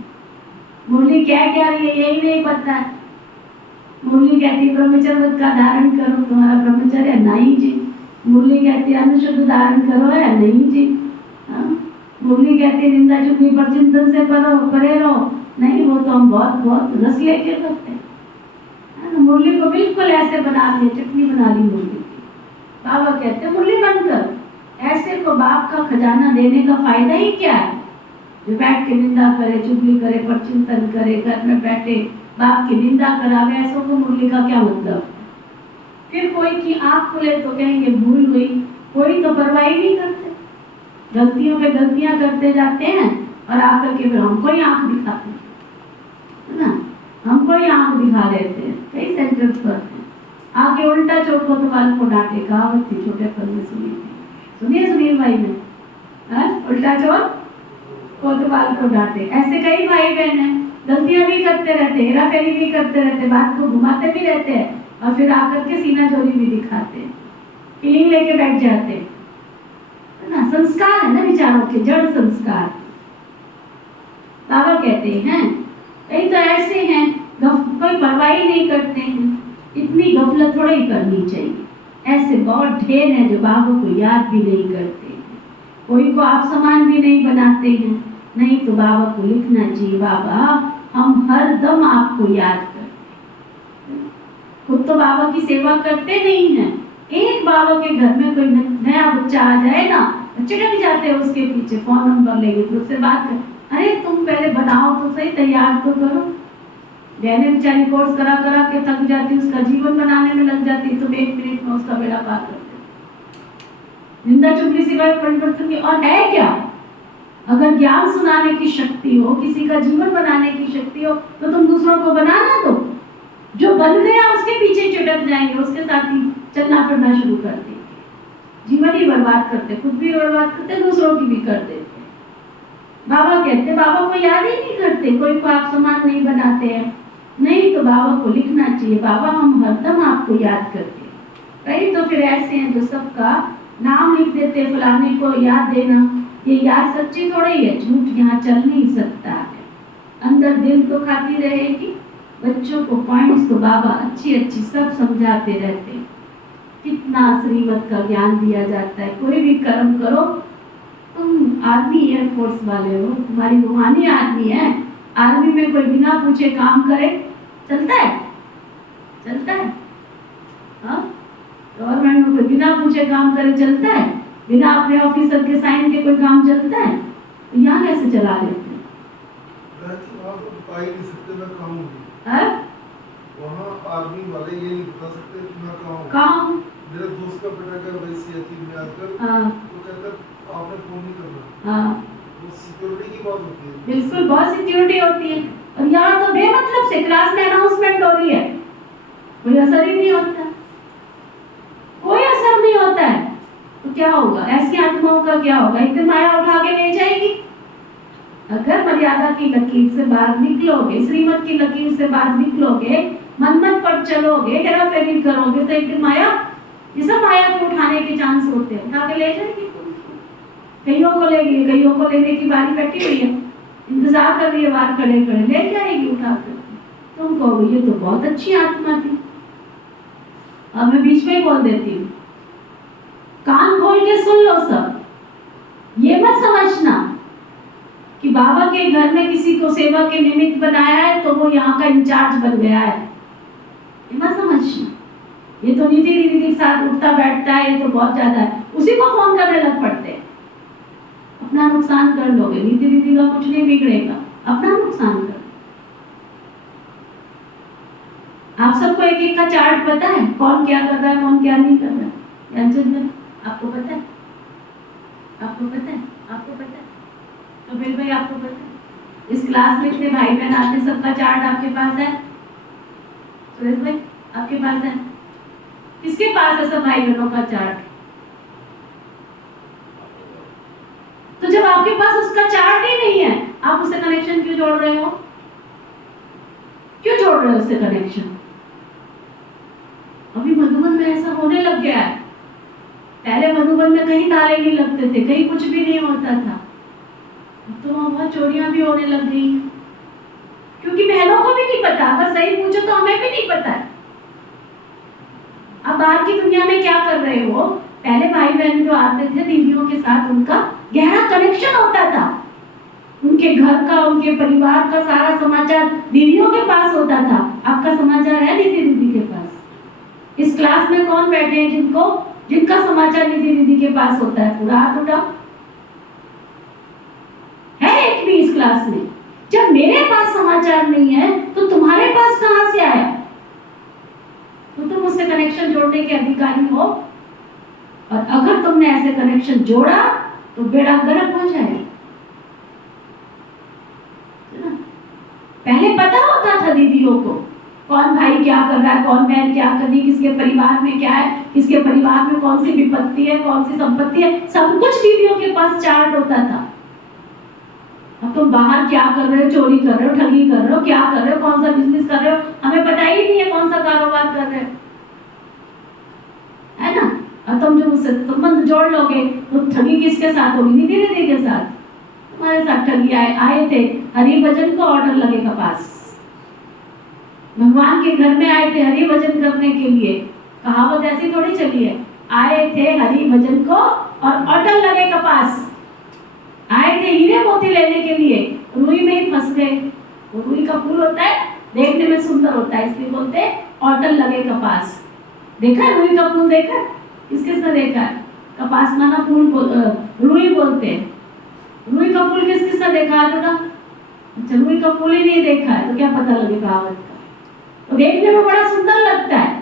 मुरली क्या क्या रही है यही नहीं पता है। मुरली कहती ब्रह्मचर्य का धारण करो, तुम्हारा ब्रह्मचर्य है नहीं जी। मुरली कहती अनुशुद्ध धारण करो, है नहीं जी। मुरली कहती निंदा चुगली पर चिंतन से परे रहो, नहीं वो तो हम बहुत बहुत रस लेके करते हैं। मुरली को बिल्कुल ऐसे बना लिया, चटनी बना ली मुरली की। बाबा कहते मुरली बंद कर। ऐसे को बाप का खजाना देने का फायदा ही क्या है? जो बैठ के निंदा करे, चुगली करे, पर चिंतन करे, घर में बैठे बाप की निंदा करावे, ऐसों को मुरली का क्या मतलब? फिर कोई की आंख खुले तो कहेंगे भूल हुई, कोई तो परवाह नहीं करते। गलतियों पे गलतियां करते जाते हैं और आकर के फिर हमको ही आंख दिखाते हैं ना, हमको ही आंख दिखा देते हैं। कई सेंटर्स पर हैं। आगे उल्टा चोट को तो वाल को डांटे, कहावत थी छोटे पन में सुनी थी, सुनिए सुनील भाई ने, उल्टा चोट कोतवाल को डांटे। ऐसे कई भाई बहन हैं, गलतियां भी करते रहते, हेरा फेरी भी करते रहते, बात को घुमाते भी रहते हैं और फिर आकर के सीना चोरी भी दिखाते हैं, फीलिंग लेके बैठ जाते हैं ना। संस्कार है ना विचारों के, जड़ संस्कार। बाबा कहते हैं कई तो ऐसे हैं कोई परवाह नहीं करते हैं। इतनी गफलत थोड़ा ही करनी चाहिए। ऐसे बहुत ढेर हैं जो बाबा को याद भी नहीं करते हैं। कोई को आप समान भी नहीं बनाते हैं। नहीं तो बाबा को लिखना चाहिए, बाबा हम हर दम आपको याद करते हैं। खुद तो बाबा की सेवा करते नहीं हैं। एक बाबा के घर में कोई नया बच्चा आ जाए ना, बच्चे लग जाते हैं उसके पीछे, फोन नंबर लेके तो उससे बात कर, अरे तुम पहले बनाओ तो सही, तैयार तो करो। बहने बेचारी कोर्स करा करा के थक जाती, उसका जीवन बनाने में लग जाती, तुम 1 मिनट में उसका बेड़ा पार कर देते। निंदा चुगली सिवाय परिवर्तन की और है क्या? अगर ज्ञान सुनाने की शक्ति हो, किसी का जीवन बनाने की शक्ति हो, तो तुम दूसरों को बनाना दो। जो बन गया उसके पीछे चिढ़क जाएंगे, उसके साथ ही चलना फिरना शुरू कर देंगे। जीवन ही बर्बाद करते, खुद भी बर्बाद करते, दूसरों की भी कर देते। बाबा कहते बाबा को याद ही नहीं करते, कोई को आप समान नहीं बनाते हैं। नहीं तो बाबा को लिखना चाहिए, बाबा हम हरदम आपको याद करते हैं। कई तो फिर ऐसे हैं जो सबका नाम लिख देते, फलाने को याद देना, ये याद सच्ची थोड़ी है, झूठ यहाँ चल नहीं सकता है। अंदर दिल तो खाती रहेगी। बच्चों को पॉइंट्स तो बाबा अच्छी अच्छी सब समझाते रहते हैं। कितना श्रीमत का ज्ञान दिया जाता है। कोई भी कर्म करो, तुम आर्मी एयरफोर्स वाले हो, तुम्हारी रूहानी आदमी है। आर्मी में कोई बिना पूछे काम करे चलता है? चलता है? हाँ, गवर्नमेंट में कोई बिना पूछे काम करे चलता है? बिना अपने ऑफिसर के साइन के कोई काम चलता है? तो यहाँ कैसे चला लेते हैं? वहाँ आर्मी वाले ये नहीं बता सकते कि मैं कहाँ हूँ। कहाँ? मेरे दोस्त का बेटा अगर वैसी यतीम में आकर हाँ, तो कहता आपने फोन नहीं करना। हाँ, वो सिक्योरिटी की बात होती है। बिल्कुल बहुत सिक्योरिटी होती है। और यहाँ तो बेमतलब से क्लास में अनाउंसमेंट हो रही है, कोई असर ही नहीं होता, कोई असर नहीं होता है। तो क्या होगा? ऐसी आत्माओं का क्या होगा? एक दिन माया उठा के ले जाएगी। अगर मर्यादा की लकीर से बाहर निकलोगे, श्रीमत की लकीर से बाहर निकलोगे, मनमत पर चलोगे, हेरा फेरी करोगे, तो एक दिन माया, ये सब माया के उठाने के चांस होते हैं, उठा के ले जाएगी। कईयों को ले गई, कईयों को लेने की बारी बैठी हुई है, इंतजार कर रही है, बाहर खड़े खड़े ले जाएगी उठा कर। तुम कहोगे ये तो बहुत अच्छी आत्मा थी। अब मैं बीच में ही बोल देती हूँ, कान खोल के सुन लो सब। ये मत समझना कि बाबा के घर में किसी को सेवा के निमित्त बनाया है तो वो यहाँ का इंचार्ज बन गया है। ये मत समझना, ये तो निधि दीदी के साथ उठता बैठता है, ये तो बहुत ज्यादा है, उसी को फोन करने लग पड़ते हैं। अपना नुकसान कर लोगे, निधि दीदी का कुछ नहीं बिगड़ेगा, अपना नुकसान कर। आप सबको एक एक का चार्ट पता है, कौन क्या कर रहा है, कौन क्या नहीं कर रहा है? आपको पता है? आपको पता है? आपको पता है? तो फिर भाई आपको पता है? इस क्लास में इतने भाई बहन आते, सबका चार्ट आपके पास है? सुरेश भाई आपके पास है? किसके पास है सब भाई बहनों का चार्ट? तो जब आपके पास उसका चार्ट ही नहीं है, आप उससे कनेक्शन क्यों जोड़ रहे हो? क्यों जोड़ रहे हो उससे कनेक्शन? अभी मधुबन में ऐसा होने लग गया है। पहले मधुबन में कहीं ताले नहीं लगते थे, कहीं कुछ भी नहीं होता था, तो वहाँ चोरियां भी होने लग गई, क्योंकि बहनों को भी नहीं पता। अगर सही पूछो तो हमें भी नहीं पता है। अब बाहर की दुनिया में क्या कर रहे हो? पहले भाई बहन जो आते थे दीदियों के साथ, उनका गहरा कनेक्शन होता था, उनके घर का, उनके परिवार का सारा समाचार दीदियों के पास होता था। आपका समाचार है निधि दीदी के पास? इस क्लास में कौन बैठे हैं जिनका समाचार निधि दीदी के पास होता है? पूरा हाथ उठाओ। है एक भी इस क्लास में? जब मेरे पास समाचार नहीं है तो तुम्हारे पास कहां से आया? तो तुम उससे कनेक्शन जोड़ने के अधिकारी हो, और अगर तुमने ऐसे कनेक्शन जोड़ा तो बेड़ा गर्क हो जाए। पहले पता होता था दीदियों को कौन भाई क्या कर रहा है, कौन बहन क्या कर रही, किसके परिवार में क्या है, किसके परिवार में कौन सी विपत्ति है, कौन सी संपत्ति है, सब कुछ दीदियों के पास चार्ट होता था। अब तुम बाहर क्या कर रहे हो, चोरी कर रहे हो, ठगी कर रहे हो, क्या कर रहे हो, कौन सा बिजनेस कर रहे हो, हमें पता ही नहीं है कौन सा कारोबार कर रहे हो, है ना? और तुम जो मुझसे संबंध जोड़ लोगे तो ठगी किसके साथ होगी? निधि दीदी के साथ। तुम्हारे साथ ठगी आए थे हरि भजन को ऑर्डर लगेगा पास, भगवान के घर में आए थे हरि भजन करने के लिए, कहावत ऐसी थोड़ी चली है, आए थे हरि भजन को और अटल लगे कपास। आए थे हीरे मोती लेने के लिए, रुई में ही फंस गए। वो रुई का फूल होता है, देखने में सुंदर होता है, इसलिए बोलते हैं अटल लगे कपास। देखा रुई का फूल? देखा? किस किसने देखा है? कपास माना फूल रुई बोलते हैं। रुई का फूल किस किसने देखा है? ना अच्छा, रुई का फूल ही नहीं देखा है तो क्या पता लगे कहावत का? तो देखने में बड़ा सुंदर लगता है,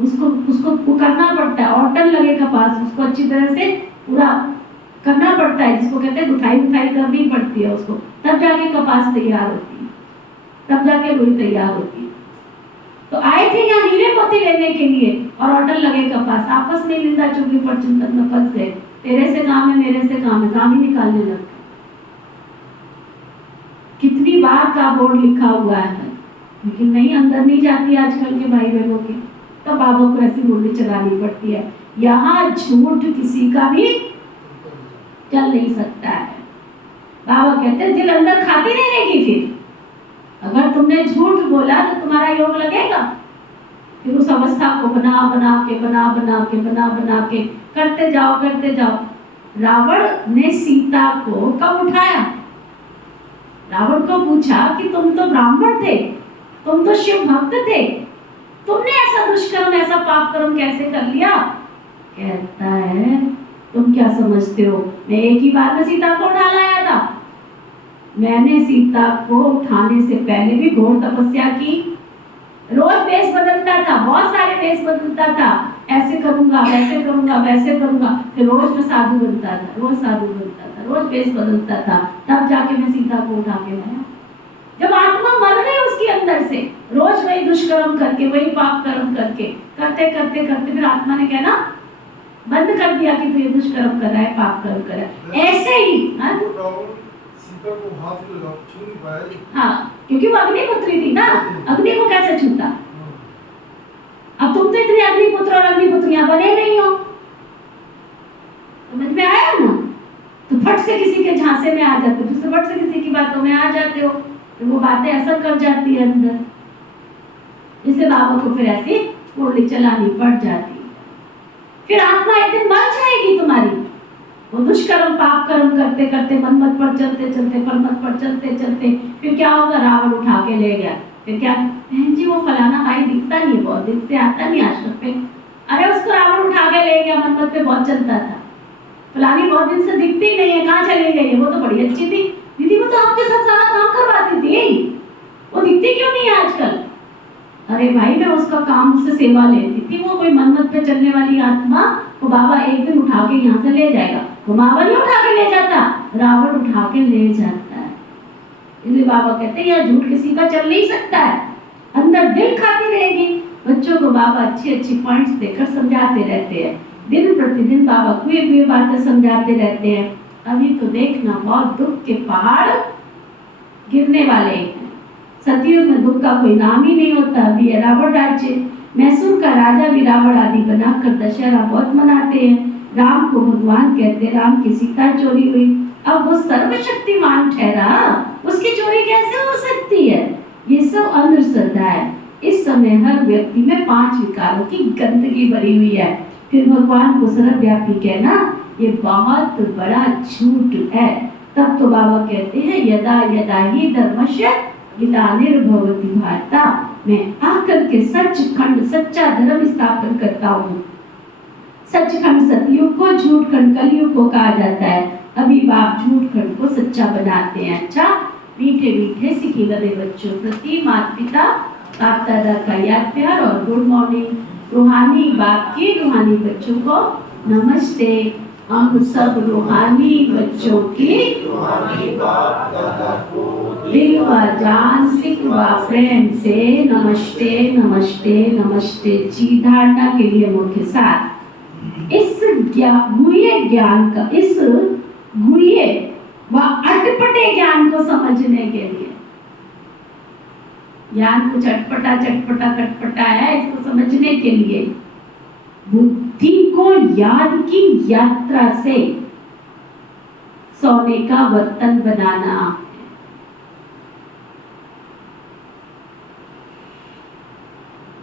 उसको उसको करना पड़ता है, ऑटल लगे कपास, उसको अच्छी तरह से पूरा करना पड़ता है, जिसको कहते हैं गुथाई गुथाई करनी पड़ती है उसको, तब जाके कपास तैयार होती है, तब जाके रुई तैयार होती है। तो आए थे यहाँ हीरे मोती लेने के लिए और ऑटल लगे कपास, आपस में निंदा चुगली पर चिंतन में फंस गए। तेरे से काम है, मेरे से काम है, काम ही निकालने लगते। कितनी बार का बोर्ड लिखा हुआ है, लेकिन नहीं, अंदर नहीं जाती आजकल के भाई बहनों की। तब बाबा को ऐसी बोली चलानी पड़ती है। यहाँ झूठ किसी का भी चल नहीं सकता है। बाबा कहते हैं दिल अंदर खाती रहेगी। फिर अगर तुमने झूठ बोला तो तुम्हारा योग लगेगा। फिर उस अवस्था को बना बना के करते जाओ। रावण ने सीता को कब उठाया? रावण को पूछा कि तुम तो ब्राह्मण थे, तुम तो शिव भक्त थे, तुमने ऐसा दुष्कर्म, ऐसा पाप कर्म कैसे कर लिया? कहता है तुम क्या समझते हो, मैं एक ही बार में सीता को उठा लाया था? मैंने सीता को उठाने से पहले भी घोर तपस्या की, रोज वेश बदलता था, बहुत सारे वेश बदलता था, ऐसे करूंगा, वैसे करूंगा, वैसे करूंगा, फिर रोज मैं साधु बनता था, रोज वेश बदलता था, तब जाके मैं सीता को उठा के लाया। जब आत्मा मर गई उसके अंदर से, रोज वही दुष्कर्म करके, वही पाप कर्म करके, करते फिर आत्मा ने कहना बंद कर दिया कि तू ये दुष्कर्म कर रहा है, पाप कर्म कर रहा है। ऐसे ही सीता को हाथ लगा छू नहीं पाया। हाँ, क्योंकि वो अग्निपुत्री थी ना, अग्नि को कैसे छूता? अब तुम तो इतने अग्निपुत्र और अग्निपुत्रियां बने नहीं हो, समझ में आया ना? तो फट से किसी के झांसे में आ जाते हो, फिर फट से किसी की बातों में आ जाते हो, तो वो बातें असर कर जाती है अंदर। इसलिए बाबा को फिर ऐसी गोली चलानी पड़ जाती है। फिर आत्मा एक दिन मर जाएगी तुम्हारी। वो दुष्कर्म पाप कर्म करते करते मनमत पर चलते परमत पर चलते फिर क्या होगा? रावण उठा के ले गया। फिर क्या, बहन जी वो फलाना भाई दिखता नहीं, बहुत दिन से आता नहीं आश्रम पे। अरे उसको रावण उठा के ले गया, मनमत पे बहुत चलता था, फलानी बहुत दिन से दिखती ही नहीं है, कहाँ चली गई है? वो तो बड़ी अच्छी थी दीदी, वो तो आपके साथ सारा काम करवाती थी, वो दिखती क्यों नहीं है आजकल? अरे भाई मैं उसका काम, उससे सेवा लेती थी। वो कोई मनमत पे चलने वाली आत्मा को बाबा एक दिन उठा के यहाँ से ले जाएगा। घुमावन नहीं उठा के ले जाता, रावण उठा के ले जाता है। इसलिए बाबा कहते हैं यह झूठ किसी का चल नहीं सकता है, अंदर दिल खाती रहेगी। बच्चों को बाबा अच्छी पॉइंट्स देकर समझाते रहते हैं, दिन प्रतिदिन बाबा कुए बातें समझाते रहते हैं। अभी तो देखना बहुत दुख के पहाड़ गिरने वाले हैं। सतयुग में दुख का कोई नाम ही नहीं होता। अभी है रावण राज्य, मैसूर का राजा भी रावण आदि बनाकर दशहरा बहुत मनाते हैं। राम को भगवान कहते, राम की सीता चोरी हुई, अब वो सर्वशक्तिमान ठहरा, उसकी चोरी कैसे हो सकती है? ये सब अंधश्रद्धा है। इस समय हर व्यक्ति में 5 विकारों की गंदगी भरी हुई है। फिर भगवान को सर्वव्यापी कहना ये बहुत बड़ा झूठ है। तब तो बाबा कहते हैं यदा यदा ही धर्मस्य ग्लानिर्भवति भारता, मैं आकर के सचखंड सच्चा धर्म स्थापन करता हूँ। सचखंड सतयुग को, झूठ खंड कलयुग को कहा जाता है। अभी बाप झूठ खंड को सच्चा बनाते हैं। अच्छा, मीठे मीठे सिखी गए बच्चों प्रति माता पिता बाप दादा का याद प्यार और गुड मॉर्निंग। रूहानी बाप की रूहानी बच्चों को नमस्ते। हम सब रूहानी बच्चों की दिल व जान सिख व प्रेम से नमस्ते नमस्ते नमस्ते जी। धारणा के लिए मुख्य साथ इस गुह्य ज्ञान का, इस गुह्य व अटपटे ज्ञान को समझने के लिए, ज्ञान कुछ अटपटा चटपटा कटपटा है, इसको समझने के लिए बुद्धि को याद की यात्रा से सोने का बर्तन बनाना है।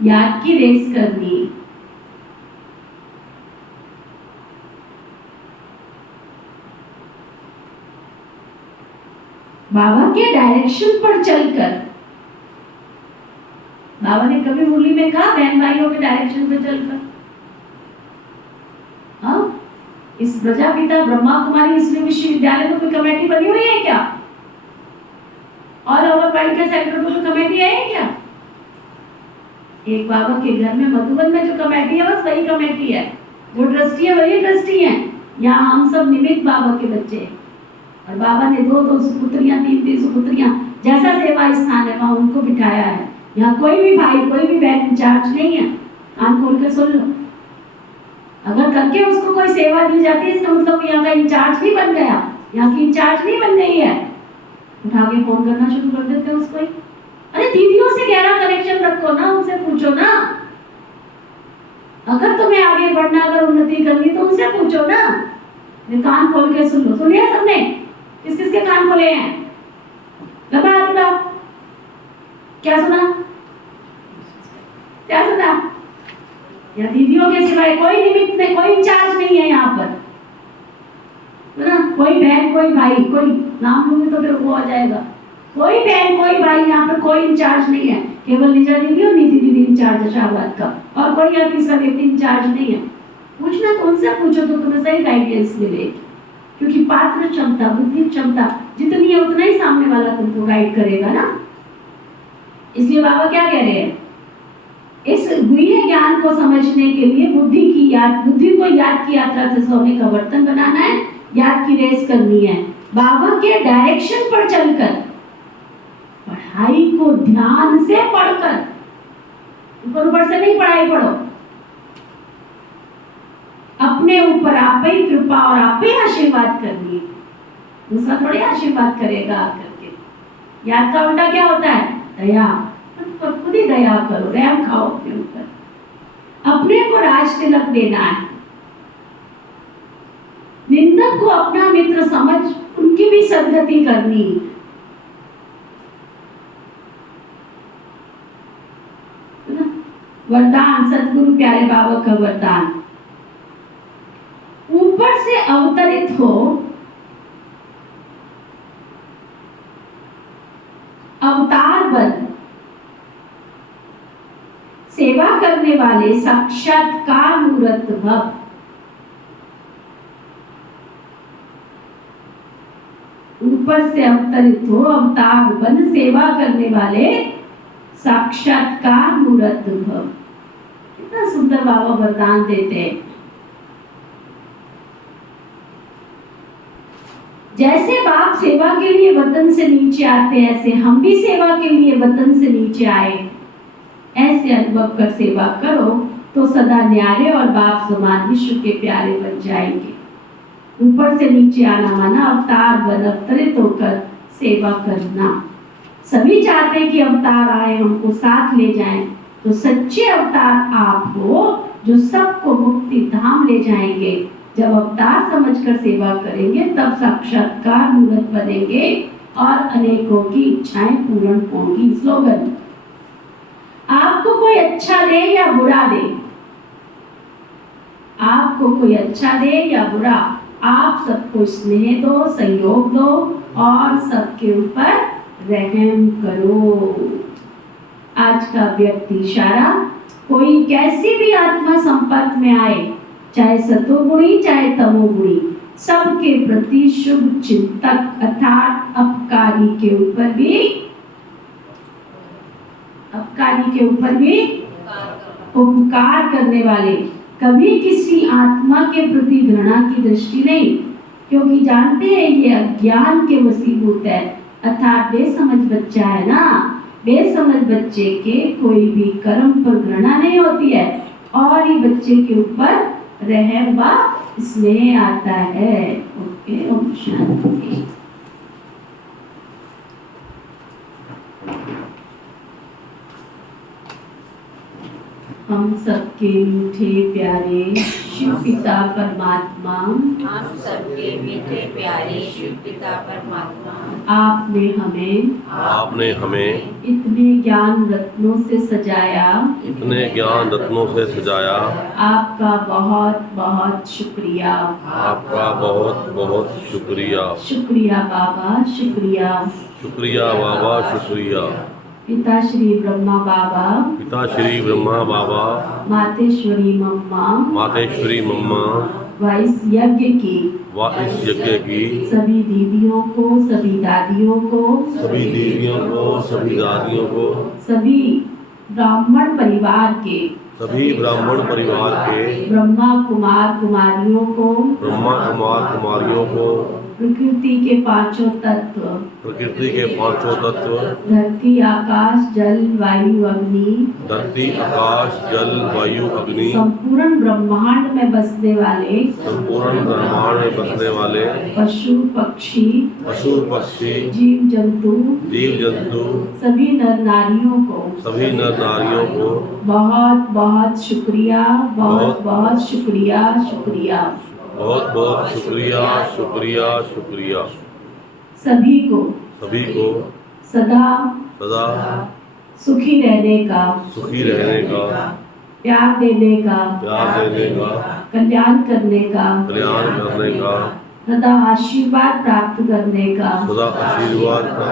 याद की रेस करनी, बाबा के डायरेक्शन पर चलकर, बाबा ने कभी मुरली में कहा बहन भाइयों के डायरेक्शन पर चलकर? हाँ, इस प्रजापिता ब्रह्मा कुमारी इसलिए विश्वविद्यालय में कोई कमेटी बनी हुई है क्या? और अवर मेडिकल सेंटर में कोई कमेटी है क्या? एक बाबा के घर में मधुबन में जो कमेटी है बस वही कमेटी है, जो ट्रस्टी है वही ट्रस्टी है। यहाँ हम सब निमित्त बाबा के बच्चे हैं। और बाबा ने 2-2 सुपुत्रियां, 3-3 सुपुत्रियां, जैसा सेवा स्थान है वहाँ उनको बिठाया है। यहाँ कोई भी भाई कोई भी बहन इंचार्ज नहीं है। कान खोल के सुन लो, अगर करके उसको कोई सेवा दी जाती है इसका मतलब यहाँ का इंचार्ज नहीं बन गया, यहाँ की इंचार्ज नहीं बन गई है। उठा के फोन करना शुरू कर देते हैं उसको ही। अरे दीदियों से गहरा कनेक्शन रखो ना, उनसे पूछो ना। अगर तुम्हें आगे बढ़ना, अगर उन्नति करनी तो उनसे पूछो ना। कान खोल के सुन लो। सुनिए सबने, किस किस के कान खोले हैं? क्या सुना? क्या सुना? या दीदियों के सिवाय कोई निमित्त नहीं, कोई इंचार्ज नहीं है यहाँ पर, है ना? कोई बहन कोई भाई, कोई नाम लूंगी तो फिर वो आ जाएगा। कोई बहन कोई भाई यहाँ पर कोई इंचार्ज नहीं है। केवल निजा दीदी और नीति दीदी इंचार्ज है शाहबाद का, और कोई या तीसरा व्यक्ति इंचार्ज नहीं है। पूछना तो उनसे पूछो तो तुम्हें सही गाइडेंस मिलेगी, क्योंकि पात्र क्षमता, बुद्धि क्षमता जितनी है उतना ही सामने वाला तुमको गाइड करेगा ना। इसलिए बाबा क्या कह रहे हैं? इस गुह्य ज्ञान को समझने के लिए बुद्धि को याद की यात्रा से सोने का बर्तन बनाना है, याद की रेस करनी है। बाबा के डायरेक्शन पर चलकर, पढ़ाई को ध्यान से पढ़कर, ऊपर ऊपर से नहीं पढ़ाई पढ़ो, अपने ऊपर आप ही कृपा और आप ही आशीर्वाद करनी है। दूसरा थोड़ी आशीर्वाद करेगा आकर के। याद का उल्टा क्या होता है? दया। पर खुद ही दया करो, रहम खाओ अपने ऊपर। अपने को राज तिलक देना है। निंदक को अपना मित्र समझ उनकी भी सदगति करनी है। वरदान, सदगुरु प्यारे बाबा का वरदान, ऊपर से अवतरित हो, अवतार बन, सेवा करने वाले साक्षात्कार मूर्त भव। ऊपर से अवतरित हो, अवतार बन, सेवा करने वाले साक्षात्कार मूर्त भव। कितना सुंदर बाबा वरदान देते हैं। जैसे बाप सेवा के लिए वतन से नीचे आते हैं, ऐसे हम भी सेवा के लिए वतन से नीचे आए। ऐसे अनुभव कर सेवा करो तो सदा न्यारे और बाप समान विश्व के प्यारे बन जाएंगे। ऊपर से नीचे आना माना अवतार बन, अवतरित होकर सेवा करना। सभी चाहते हैं कि अवतार आए, हमको साथ ले जाएं, तो सच्चे अवतार आप हो जो सबको मुक्ति धाम ले जाएंगे। जब अवतार समझकर सेवा करेंगे तब साक्षात्कार मूर्त बनेंगे और अनेकों की इच्छाएं पूर्ण होंगी। स्लोगन, आपको कोई अच्छा दे या बुरा दे, आपको कोई अच्छा दे या बुरा, आप सबको स्नेह दो, सहयोग दो और सबके ऊपर रहम करो। आज का व्यक्ति इशारा, कोई कैसी भी आत्मा संपर्क में आए, चाहे सतोगुणी चाहे तमोगुणी, सबके प्रति शुभ चिंतक अर्थात अपकारी के ऊपर भी उपकार करने वाले, कभी किसी आत्मा के प्रति घृणा की दृष्टि नहीं, क्योंकि जानते हैं ये अज्ञान के वसीभूत है, अर्थात बेसमझ बच्चा है ना। बेसमझ बच्चे के कोई भी कर्म पर घृणा नहीं होती है और ये बच्चे के ऊपर रहम व स्नेह आता है। ओके, ओम शांति। हम हम सबके मीठे प्यारे शिव पिता परमात्मा, हम सबके मीठे प्यारे शिव पिता परमात्मा, आपने हमें इतने ज्ञान रत्नों से सजाया, आपका बहुत बहुत शुक्रिया। आपका बहुत बहुत शुक्रिया। शुक्रिया बाबा, शुक्रिया। शुक्रिया बाबा, शुक्रिया। पिता श्री ब्रह्मा बाबा, पिता श्री ब्रह्मा बाबा, मातेश्वरी मम्मा, मातेश्वरी मम्मा व इस यज्ञ की व इस यज्ञ की सभी दीदियों को, सभी दादियों को, सभी दीदियों को, सभी दादियों को, सभी ब्राह्मण परिवार के सभी ब्राह्मण परिवार के ब्रह्मा कुमार कुमारियों को, ब्रह्मा कुमार कुमारियों को, प्रकृति के पांचों तत्व, प्रकृति के पांचों तत्व, धरती आकाश जल वायु अग्नि, धरती आकाश जल वायु अग्नि, संपूर्ण ब्रह्मांड में बसने वाले, संपूर्ण ब्रह्मांड में बसने वाले पशु पक्षी, पशु पक्षी, जीव जंतु, जीव जंतु, सभी नर नारियों को सभी नर नारियों को बहुत बहुत शुक्रिया, बहुत बहुत शुक्रिया, शुक्रिया। बहुत बहुत शुक्रिया, शुक्रिया, शुक्रिया। सभी को सदा सदा सुखी रहने का, सुखी रहने का, प्यार देने का, प्यार देने का, कल्याण करने का, कल्याण करने का, सदा आशीर्वाद प्राप्त करने का सदा आशीर्वाद का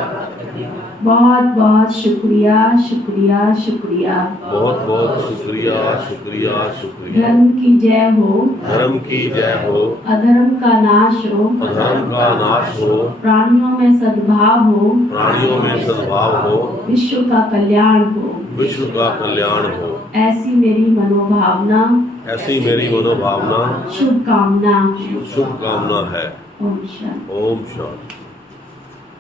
बहुत बहुत शुक्रिया, शुक्रिया, शुक्रिया। बहुत बहुत शुक्रिया, शुक्रिया, शुक्रिया। धर्म की जय हो, धर्म की जय हो, अधर्म का नाश हो, अधर्म का नाश हो, प्राणियों में सद्भाव हो, प्राणियों में सद्भाव हो, विश्व का कल्याण हो, विश्व का कल्याण हो। ऐसी मेरी मनोभावना, ऐसी मेरी मनोभावना, शुभकामना। शुभकामना है। ओम शांति। ओम शांति।